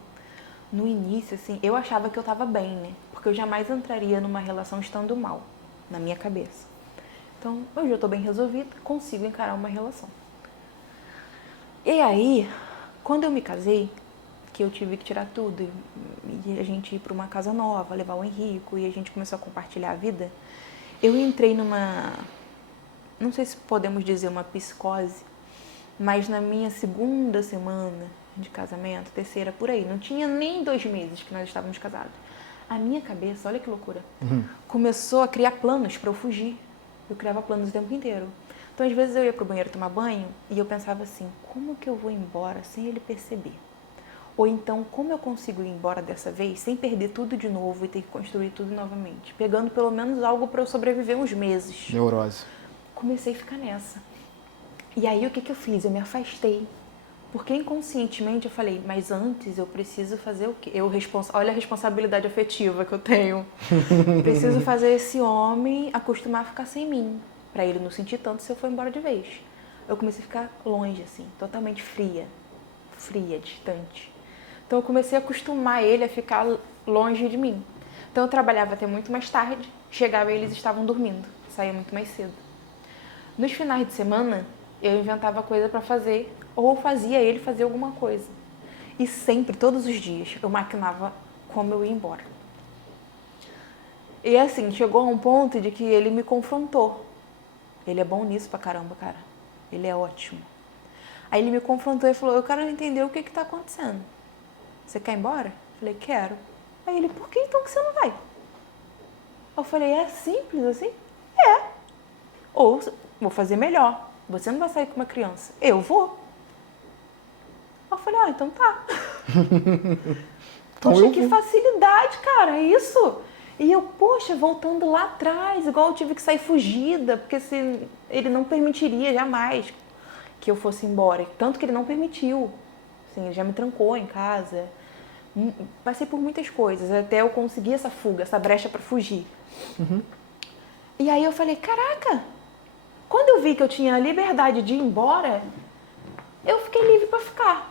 no início, assim, eu achava que eu tava bem, né? Porque eu jamais entraria numa relação estando mal, na minha cabeça. Então, hoje eu tô bem resolvida, consigo encarar uma relação. E aí, quando eu me casei, que eu tive que tirar tudo e a gente ir para uma casa nova, levar o Henrico, e a gente começou a compartilhar a vida, eu entrei numa, não sei se podemos dizer uma psicose, mas na minha segunda semana de casamento, terceira, por aí, não tinha nem 2 meses que nós estávamos casados. A minha cabeça, olha que loucura, começou a criar planos para eu fugir. Eu criava planos o tempo inteiro. Então, às vezes eu ia pro banheiro tomar banho e eu pensava assim, como que eu vou embora sem ele perceber? Ou então, como eu consigo ir embora dessa vez sem perder tudo de novo e ter que construir tudo novamente? Pegando pelo menos algo para eu sobreviver uns meses. Neurose. Comecei a ficar nessa. E aí, o que eu fiz? Eu me afastei. Porque inconscientemente eu falei, mas antes eu preciso fazer o quê? Olha a responsabilidade afetiva que eu tenho. Preciso fazer esse homem acostumar a ficar sem mim, pra ele não sentir tanto se eu for embora de vez. Eu comecei a ficar longe, assim, totalmente fria, distante. Então eu comecei a acostumar ele a ficar longe de mim. Então eu trabalhava até muito mais tarde, chegava e eles estavam dormindo, saía muito mais cedo. Nos finais de semana, eu inventava coisa pra fazer, ou fazia ele fazer alguma coisa. E sempre, todos os dias, eu maquinava como eu ia embora. E assim, chegou a um ponto de que ele me confrontou. Ele é bom nisso pra caramba, cara. Ele é ótimo. Aí ele me confrontou e falou, eu quero entender o que tá acontecendo. Você quer ir embora? Eu falei, quero. Aí ele, por que então que você não vai? Eu falei, é simples assim? É. Ou vou fazer melhor. Você não vai sair com uma criança. Eu vou. Eu falei, então tá. Então Poxa, que facilidade, cara, isso. E eu, poxa, voltando lá atrás, igual eu tive que sair fugida, porque ele não permitiria jamais que eu fosse embora. Tanto que ele não permitiu. Assim, ele já me trancou em casa. Passei por muitas coisas, até eu conseguir essa fuga, essa brecha pra fugir. E aí eu falei, caraca, quando eu vi que eu tinha a liberdade de ir embora, eu fiquei livre pra ficar.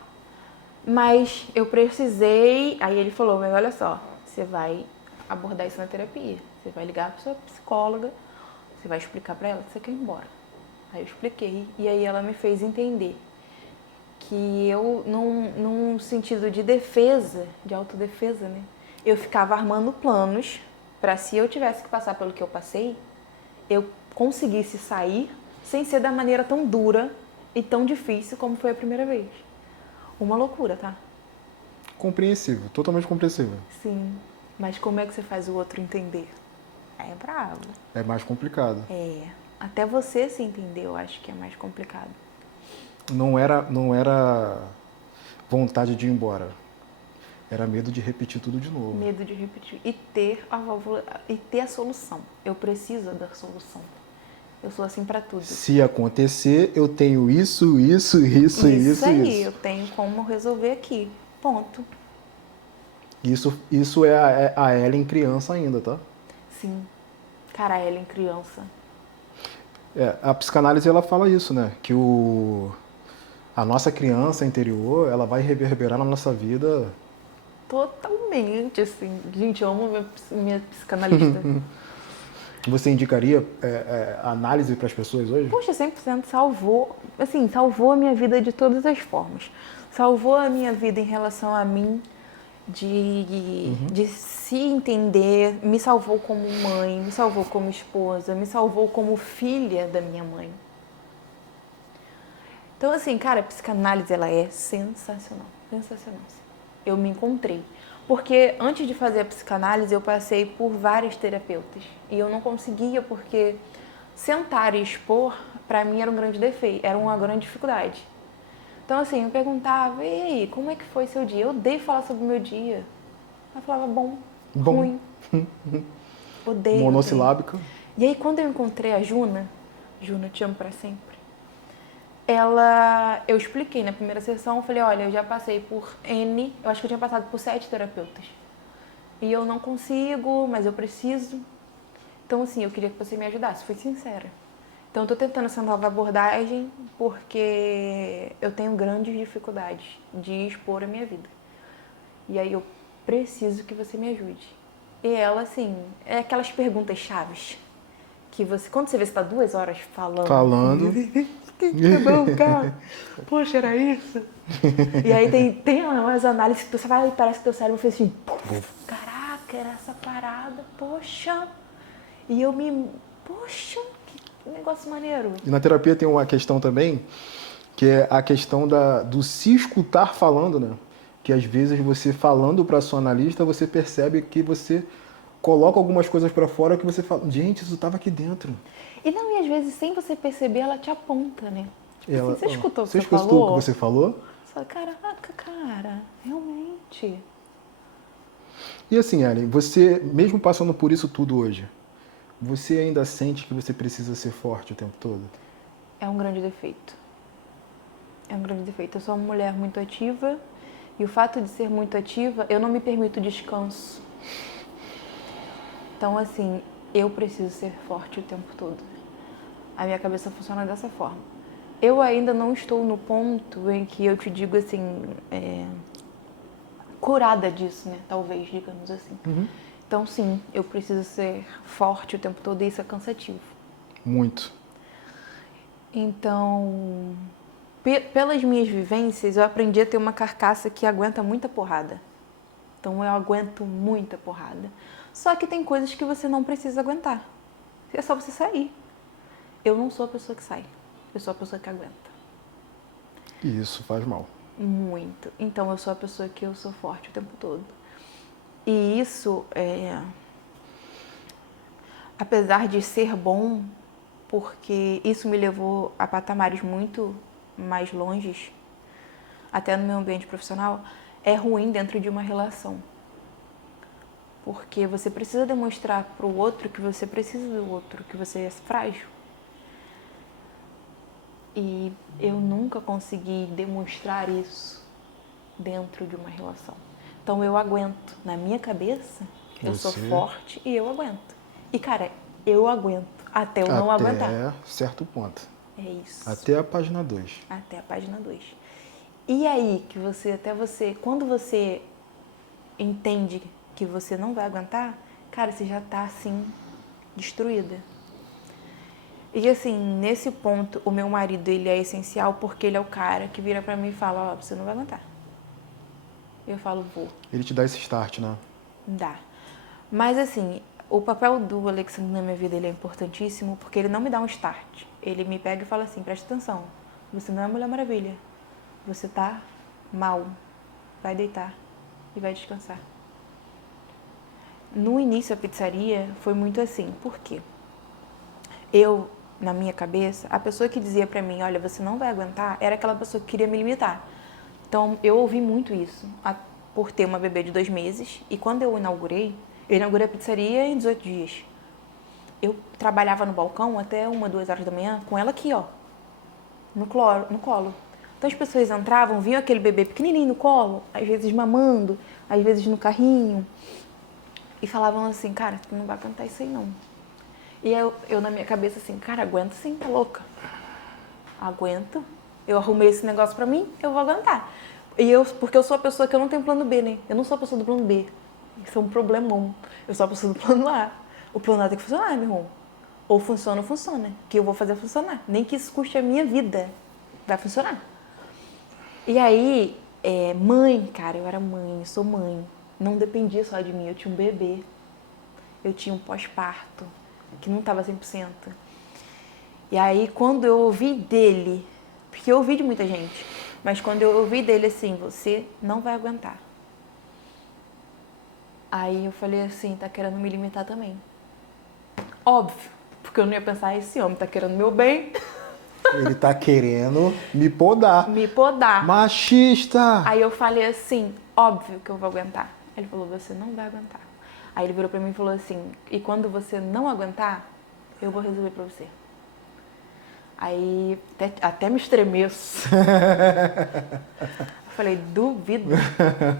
Mas eu precisei... Aí ele falou, mas olha só, você vai abordar isso na terapia. Você vai ligar pra sua psicóloga, você vai explicar pra ela que você quer ir embora. Aí eu expliquei, e aí ela me fez entender que eu, num sentido de defesa, de autodefesa, né? Eu ficava armando planos pra se eu tivesse que passar pelo que eu passei, eu conseguisse sair sem ser da maneira tão dura e tão difícil como foi a primeira vez. Uma loucura, tá? Compreensível, totalmente compreensível. Sim, mas como é que você faz o outro entender? É bravo. É mais complicado. Até você se entender, eu acho que é mais complicado. Não era vontade de ir embora. Era medo de repetir tudo de novo. Medo de repetir. E ter a válvula, e ter a solução. Eu preciso da solução. Eu sou assim pra tudo. Se acontecer, eu tenho isso. Isso aí, eu tenho como resolver aqui. Ponto. Isso é a Ellen criança ainda, tá? Sim. Cara, a Ellen criança. A psicanálise, ela fala isso, né? Que a nossa criança interior, ela vai reverberar na nossa vida Totalmente, assim. Gente, eu amo minha psicanalista. Você indicaria análise para as pessoas hoje? Poxa, 100% salvou, assim, salvou a minha vida de todas as formas. Salvou a minha vida em relação a mim, de se entender, me salvou como mãe, me salvou como esposa, me salvou como filha da minha mãe. Então, assim, cara, a psicanálise, ela é sensacional, sensacional. Eu me encontrei. Porque antes de fazer a psicanálise, eu passei por várias terapeutas. E eu não conseguia, porque sentar e expor, pra mim, era um grande defeito, era uma grande dificuldade. Então, assim, eu perguntava, e aí, como é que foi seu dia? Eu odeio falar sobre o meu dia. Eu falava, bom, ruim. Odeio. Monossilábica. E aí, quando eu encontrei a Juna, te amo pra sempre, eu expliquei na primeira sessão, eu falei, olha, eu já passei por eu acho que eu tinha passado por 7 terapeutas. E eu não consigo, mas eu preciso. Então, assim, eu queria que você me ajudasse, fui sincera. Então, eu tô tentando essa nova abordagem porque eu tenho grandes dificuldades de expor a minha vida. E aí eu preciso que você me ajude. E ela, assim, é aquelas perguntas chaves que você, quando você vê, você tá 2 horas falando. Que bom, cara. Poxa, era isso. E aí tem umas análises que você vai e parece que teu cérebro fez assim, caraca, era essa parada, poxa. E poxa, que negócio maneiro. E na terapia tem uma questão também, que é a questão do se escutar falando, né? Que às vezes você falando para sua analista, você percebe que você coloca algumas coisas para fora que você fala, gente, isso estava aqui dentro. E às vezes, sem você perceber, ela te aponta, né? Tipo Ela, assim, você escutou o que você você escutou falou? o que você falou? Você fala, caraca, cara, realmente. E assim, Ellen, você, mesmo passando por isso tudo hoje, você ainda sente que você precisa ser forte o tempo todo? É um grande defeito. É um grande defeito. Eu sou uma mulher muito ativa e o fato de ser muito ativa, eu não me permito descanso. Então, assim, eu preciso ser forte o tempo todo. A minha cabeça funciona dessa forma. Eu ainda não estou no ponto em que eu te digo assim, curada disso, né? Talvez, digamos assim. Então, sim, eu preciso ser forte o tempo todo e isso é cansativo. Muito. Então, pelas minhas vivências, eu aprendi a ter uma carcaça que aguenta muita porrada. Então, eu aguento muita porrada. Só que tem coisas que você não precisa aguentar. É só você sair. Eu não sou a pessoa que sai. Eu sou a pessoa que aguenta. E isso faz mal. Muito. Então, eu sou a pessoa que eu sou forte o tempo todo. E isso, apesar de ser bom, porque isso me levou a patamares muito mais longes, até no meu ambiente profissional, é ruim dentro de uma relação. Porque você precisa demonstrar para o outro que você precisa do outro, que você é frágil. E eu nunca consegui demonstrar isso dentro de uma relação. Então eu aguento. Na minha cabeça, eu sou forte e eu aguento. E cara, eu aguento até eu não aguentar. Até certo ponto. É isso. Até a página 2. Até a página 2. E aí que quando você entende que você não vai aguentar, cara, você já tá assim, destruída. E assim, nesse ponto, o meu marido, ele é essencial porque ele é o cara que vira pra mim e fala, ó, você não vai aguentar. Eu falo, vou. Ele te dá esse start, né? Dá. Mas assim, o papel do Alexandre na minha vida, ele é importantíssimo porque ele não me dá um start. Ele me pega e fala assim, presta atenção, você não é Mulher Maravilha. Você tá mal. Vai deitar e vai descansar. No início, a pizzaria foi muito assim. Por quê? Eu, na minha cabeça, a pessoa que dizia pra mim, olha, você não vai aguentar, era aquela pessoa que queria me limitar. Então, eu ouvi muito isso, por ter uma bebê de 2 meses. E quando eu inaugurei a pizzaria em 18 dias. Eu trabalhava no balcão até 1, 2 horas da manhã com ela aqui, ó, no colo. Então, as pessoas entravam, viam aquele bebê pequenininho no colo, às vezes mamando, às vezes no carrinho, e falavam assim, cara, tu não vai aguentar isso aí, não. E eu na minha cabeça assim, cara, aguento sim, tá louca? Aguento. Eu arrumei esse negócio pra mim, eu vou aguentar. Porque eu sou a pessoa que eu não tenho plano B, né? Eu não sou a pessoa do plano B. Isso é um problemão. Eu sou a pessoa do plano A. O plano A tem que funcionar, meu irmão. Ou funciona ou funciona. Que eu vou fazer funcionar. Nem que isso custe a minha vida. Vai funcionar. E aí, mãe, cara, eu era mãe, eu sou mãe. Não dependia só de mim, eu tinha um bebê. Eu tinha um pós-parto, que não estava 100%. E aí, quando eu ouvi dele, porque eu ouvi de muita gente, mas quando eu ouvi dele assim, você não vai aguentar. Aí eu falei assim, tá querendo me limitar também. Óbvio, porque eu não ia pensar, esse homem tá querendo meu bem. Ele tá querendo me podar. Me podar. Machista! Aí eu falei assim, óbvio que eu vou aguentar. Ele falou, você não vai aguentar. Aí ele virou pra mim e falou assim, e quando você não aguentar, eu vou resolver pra você. Aí até me estremeço. Eu falei, duvido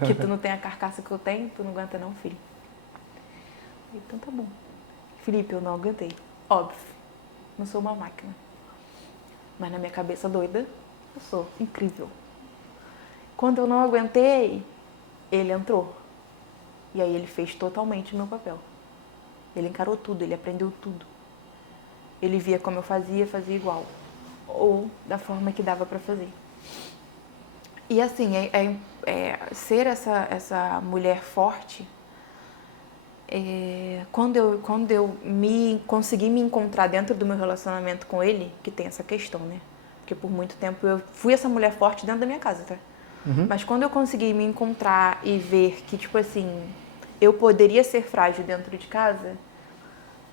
que tu não tem a carcaça que eu tenho, tu não aguenta não, filho. Eu falei, então tá bom. Felipe, eu não aguentei. Óbvio, não sou uma máquina. Mas na minha cabeça doida, eu sou incrível. Quando eu não aguentei, ele entrou. E aí ele fez totalmente o meu papel. Ele encarou tudo, ele aprendeu tudo. Ele via como eu fazia igual. Ou da forma que dava pra fazer. E assim, ser essa mulher forte, quando eu consegui me encontrar dentro do meu relacionamento com ele, que tem essa questão, né? Porque por muito tempo eu fui essa mulher forte dentro da minha casa, tá? Uhum. Mas quando eu consegui me encontrar e ver que, tipo assim, eu poderia ser frágil dentro de casa,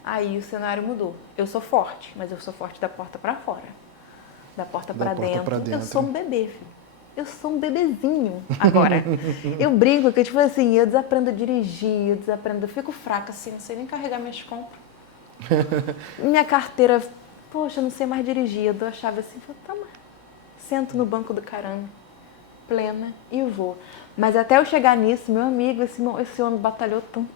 aí o cenário mudou. Eu sou forte, mas eu sou forte da porta pra fora. Da porta pra dentro. Eu sou um bebê, filho. Eu sou um bebezinho agora. Eu brinco que, tipo assim, eu desaprendo a dirigir, eu fico fraca assim, não sei nem carregar minhas compras. Minha carteira, poxa, eu não sei mais dirigir. Eu dou a chave assim, falo, tá, mas sento no banco do caramba, plena, e vou. Mas até eu chegar nisso, meu amigo, esse homem batalhou tanto.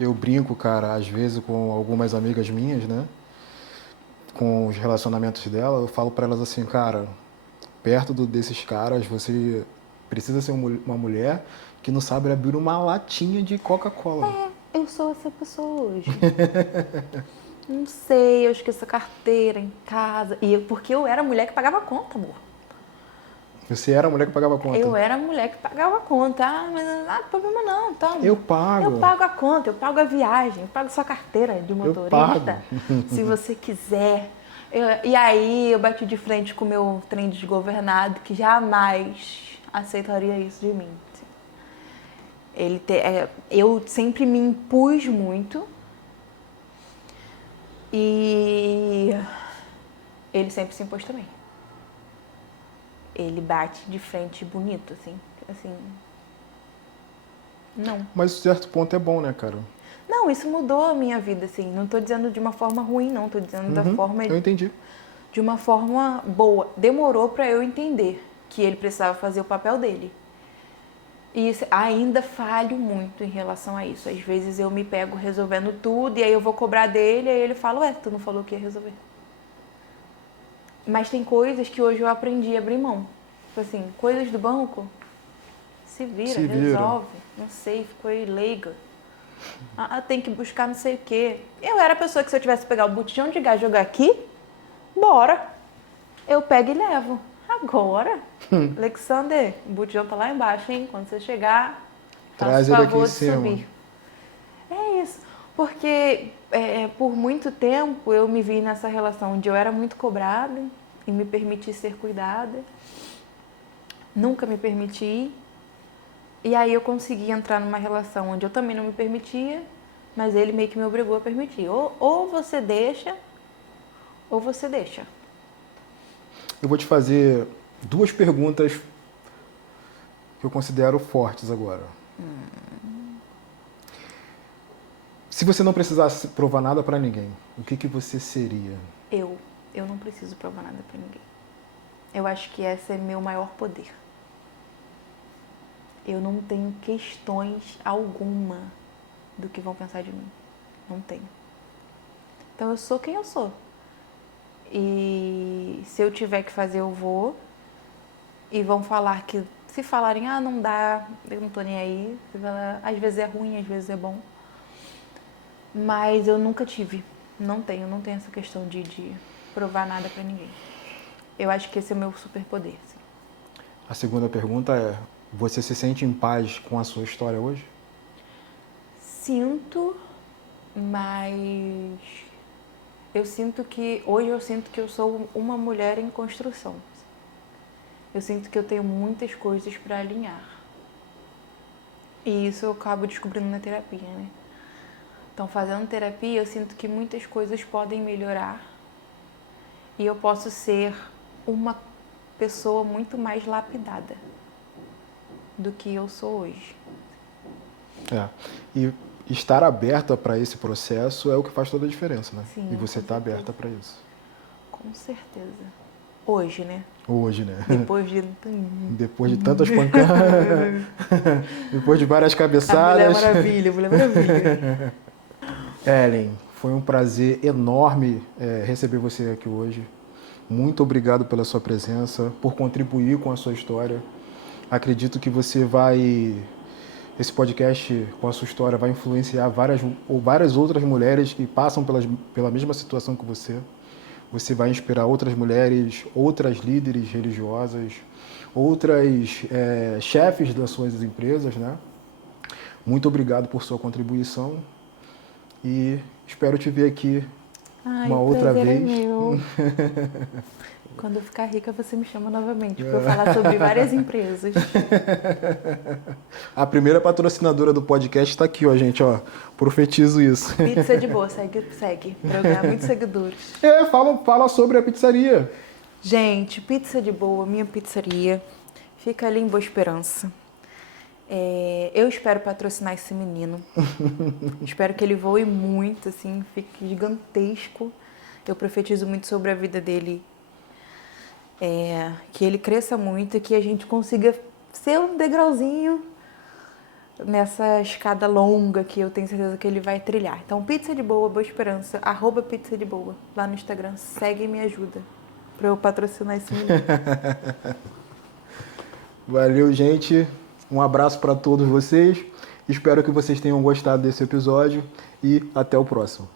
Eu brinco, cara, às vezes com algumas amigas minhas, né? Com os relacionamentos dela, eu falo pra elas assim, cara, perto desses caras, você precisa ser uma mulher que não sabe abrir uma latinha de Coca-Cola. Eu sou essa pessoa hoje. Não sei, eu esqueço a carteira em casa. Porque eu era a mulher que pagava a conta, amor. Você era a mulher que pagava a conta. Eu era a mulher que pagava a conta. Ah, mas não há problema não, tá? Eu pago. Eu pago a conta, eu pago a viagem, eu pago sua carteira de motorista, se você quiser. E aí eu bati de frente com o meu trem desgovernado, que jamais aceitaria isso de mim. Eu sempre me impus muito e ele sempre se impôs também. Ele bate de frente bonito, assim, não. Mas de certo ponto é bom, né, cara? Não, isso mudou a minha vida, assim, não tô dizendo de uma forma ruim, não, tô dizendo da forma... Eu entendi. De uma forma boa. Demorou pra eu entender que ele precisava fazer o papel dele. E ainda falho muito em relação a isso. Às vezes eu me pego resolvendo tudo e aí eu vou cobrar dele e aí ele fala, ué, tu não falou que ia resolver. Mas tem coisas que hoje eu aprendi a abrir mão. Tipo assim, coisas do banco, se vira. Resolve. Não sei, ficou aí leiga. Tem que buscar não sei o quê. Eu era a pessoa que se eu tivesse que pegar o botijão de gás e jogar aqui, bora. Eu pego e levo. Agora, Alexander, o botijão tá lá embaixo, hein? Quando você chegar, traz faça ele o favor aqui de subir. É isso. Porque por muito tempo eu me vi nessa relação onde eu era muito cobrada e me permiti ser cuidada. Nunca me permiti. E aí eu consegui entrar numa relação onde eu também não me permitia, mas ele meio que me obrigou a permitir. Ou você deixa, ou você deixa. Eu vou te fazer 2 perguntas que eu considero fortes agora. Se você não precisasse provar nada pra ninguém, o que você seria? Eu não preciso provar nada pra ninguém. Eu acho que esse é meu maior poder. Eu não tenho questões alguma do que vão pensar de mim. Não tenho. Então eu sou quem eu sou. E se eu tiver que fazer, eu vou. E vão falar que Se falarem, não dá, eu não tô nem aí. Às vezes é ruim, às vezes é bom. Mas eu nunca tive. Não tenho essa questão de provar nada pra ninguém. Eu acho que esse é o meu superpoder. Assim. A segunda pergunta é, você se sente em paz com a sua história hoje? Sinto, mas hoje eu sinto que eu sou uma mulher em construção. Eu sinto que eu tenho muitas coisas para alinhar. E isso eu acabo descobrindo na terapia, né? Então, fazendo terapia, eu sinto que muitas coisas podem melhorar e eu posso ser uma pessoa muito mais lapidada do que eu sou hoje. E estar aberta para esse processo é o que faz toda a diferença, né? Sim, e você está aberta para isso. Com certeza. Hoje, né? Hoje, né? Depois de tantas pancadas, depois de várias cabeçadas. Mulher Maravilha. Ellen, foi um prazer enorme receber você aqui hoje. Muito obrigado pela sua presença, por contribuir com a sua história. Acredito que esse podcast com a sua história vai influenciar várias outras mulheres que passam pela mesma situação que você. Você vai inspirar outras mulheres, outras líderes religiosas, outras chefes das suas empresas, né? Muito obrigado por sua contribuição e espero te ver aqui uma outra vez. É meu. Quando eu ficar rica, você me chama novamente para eu falar sobre várias empresas. A primeira patrocinadora do podcast está aqui, ó, gente, ó. Profetizo isso. Pizza de boa, segue. Para eu ganhar muitos seguidores. Fala sobre a pizzaria. Gente, Pizza de Boa, minha pizzaria, fica ali em Boa Esperança. Eu espero patrocinar esse menino. Espero que ele voe muito, assim, fique gigantesco. Eu profetizo muito sobre a vida dele. Que ele cresça muito e que a gente consiga ser um degrauzinho nessa escada longa que eu tenho certeza que ele vai trilhar. Então, Pizza de Boa, Boa Esperança, @Pizza de Boa, lá no Instagram. Segue e me ajuda para eu patrocinar esse menino. Valeu, gente. Um abraço para todos vocês. Espero que vocês tenham gostado desse episódio e até o próximo.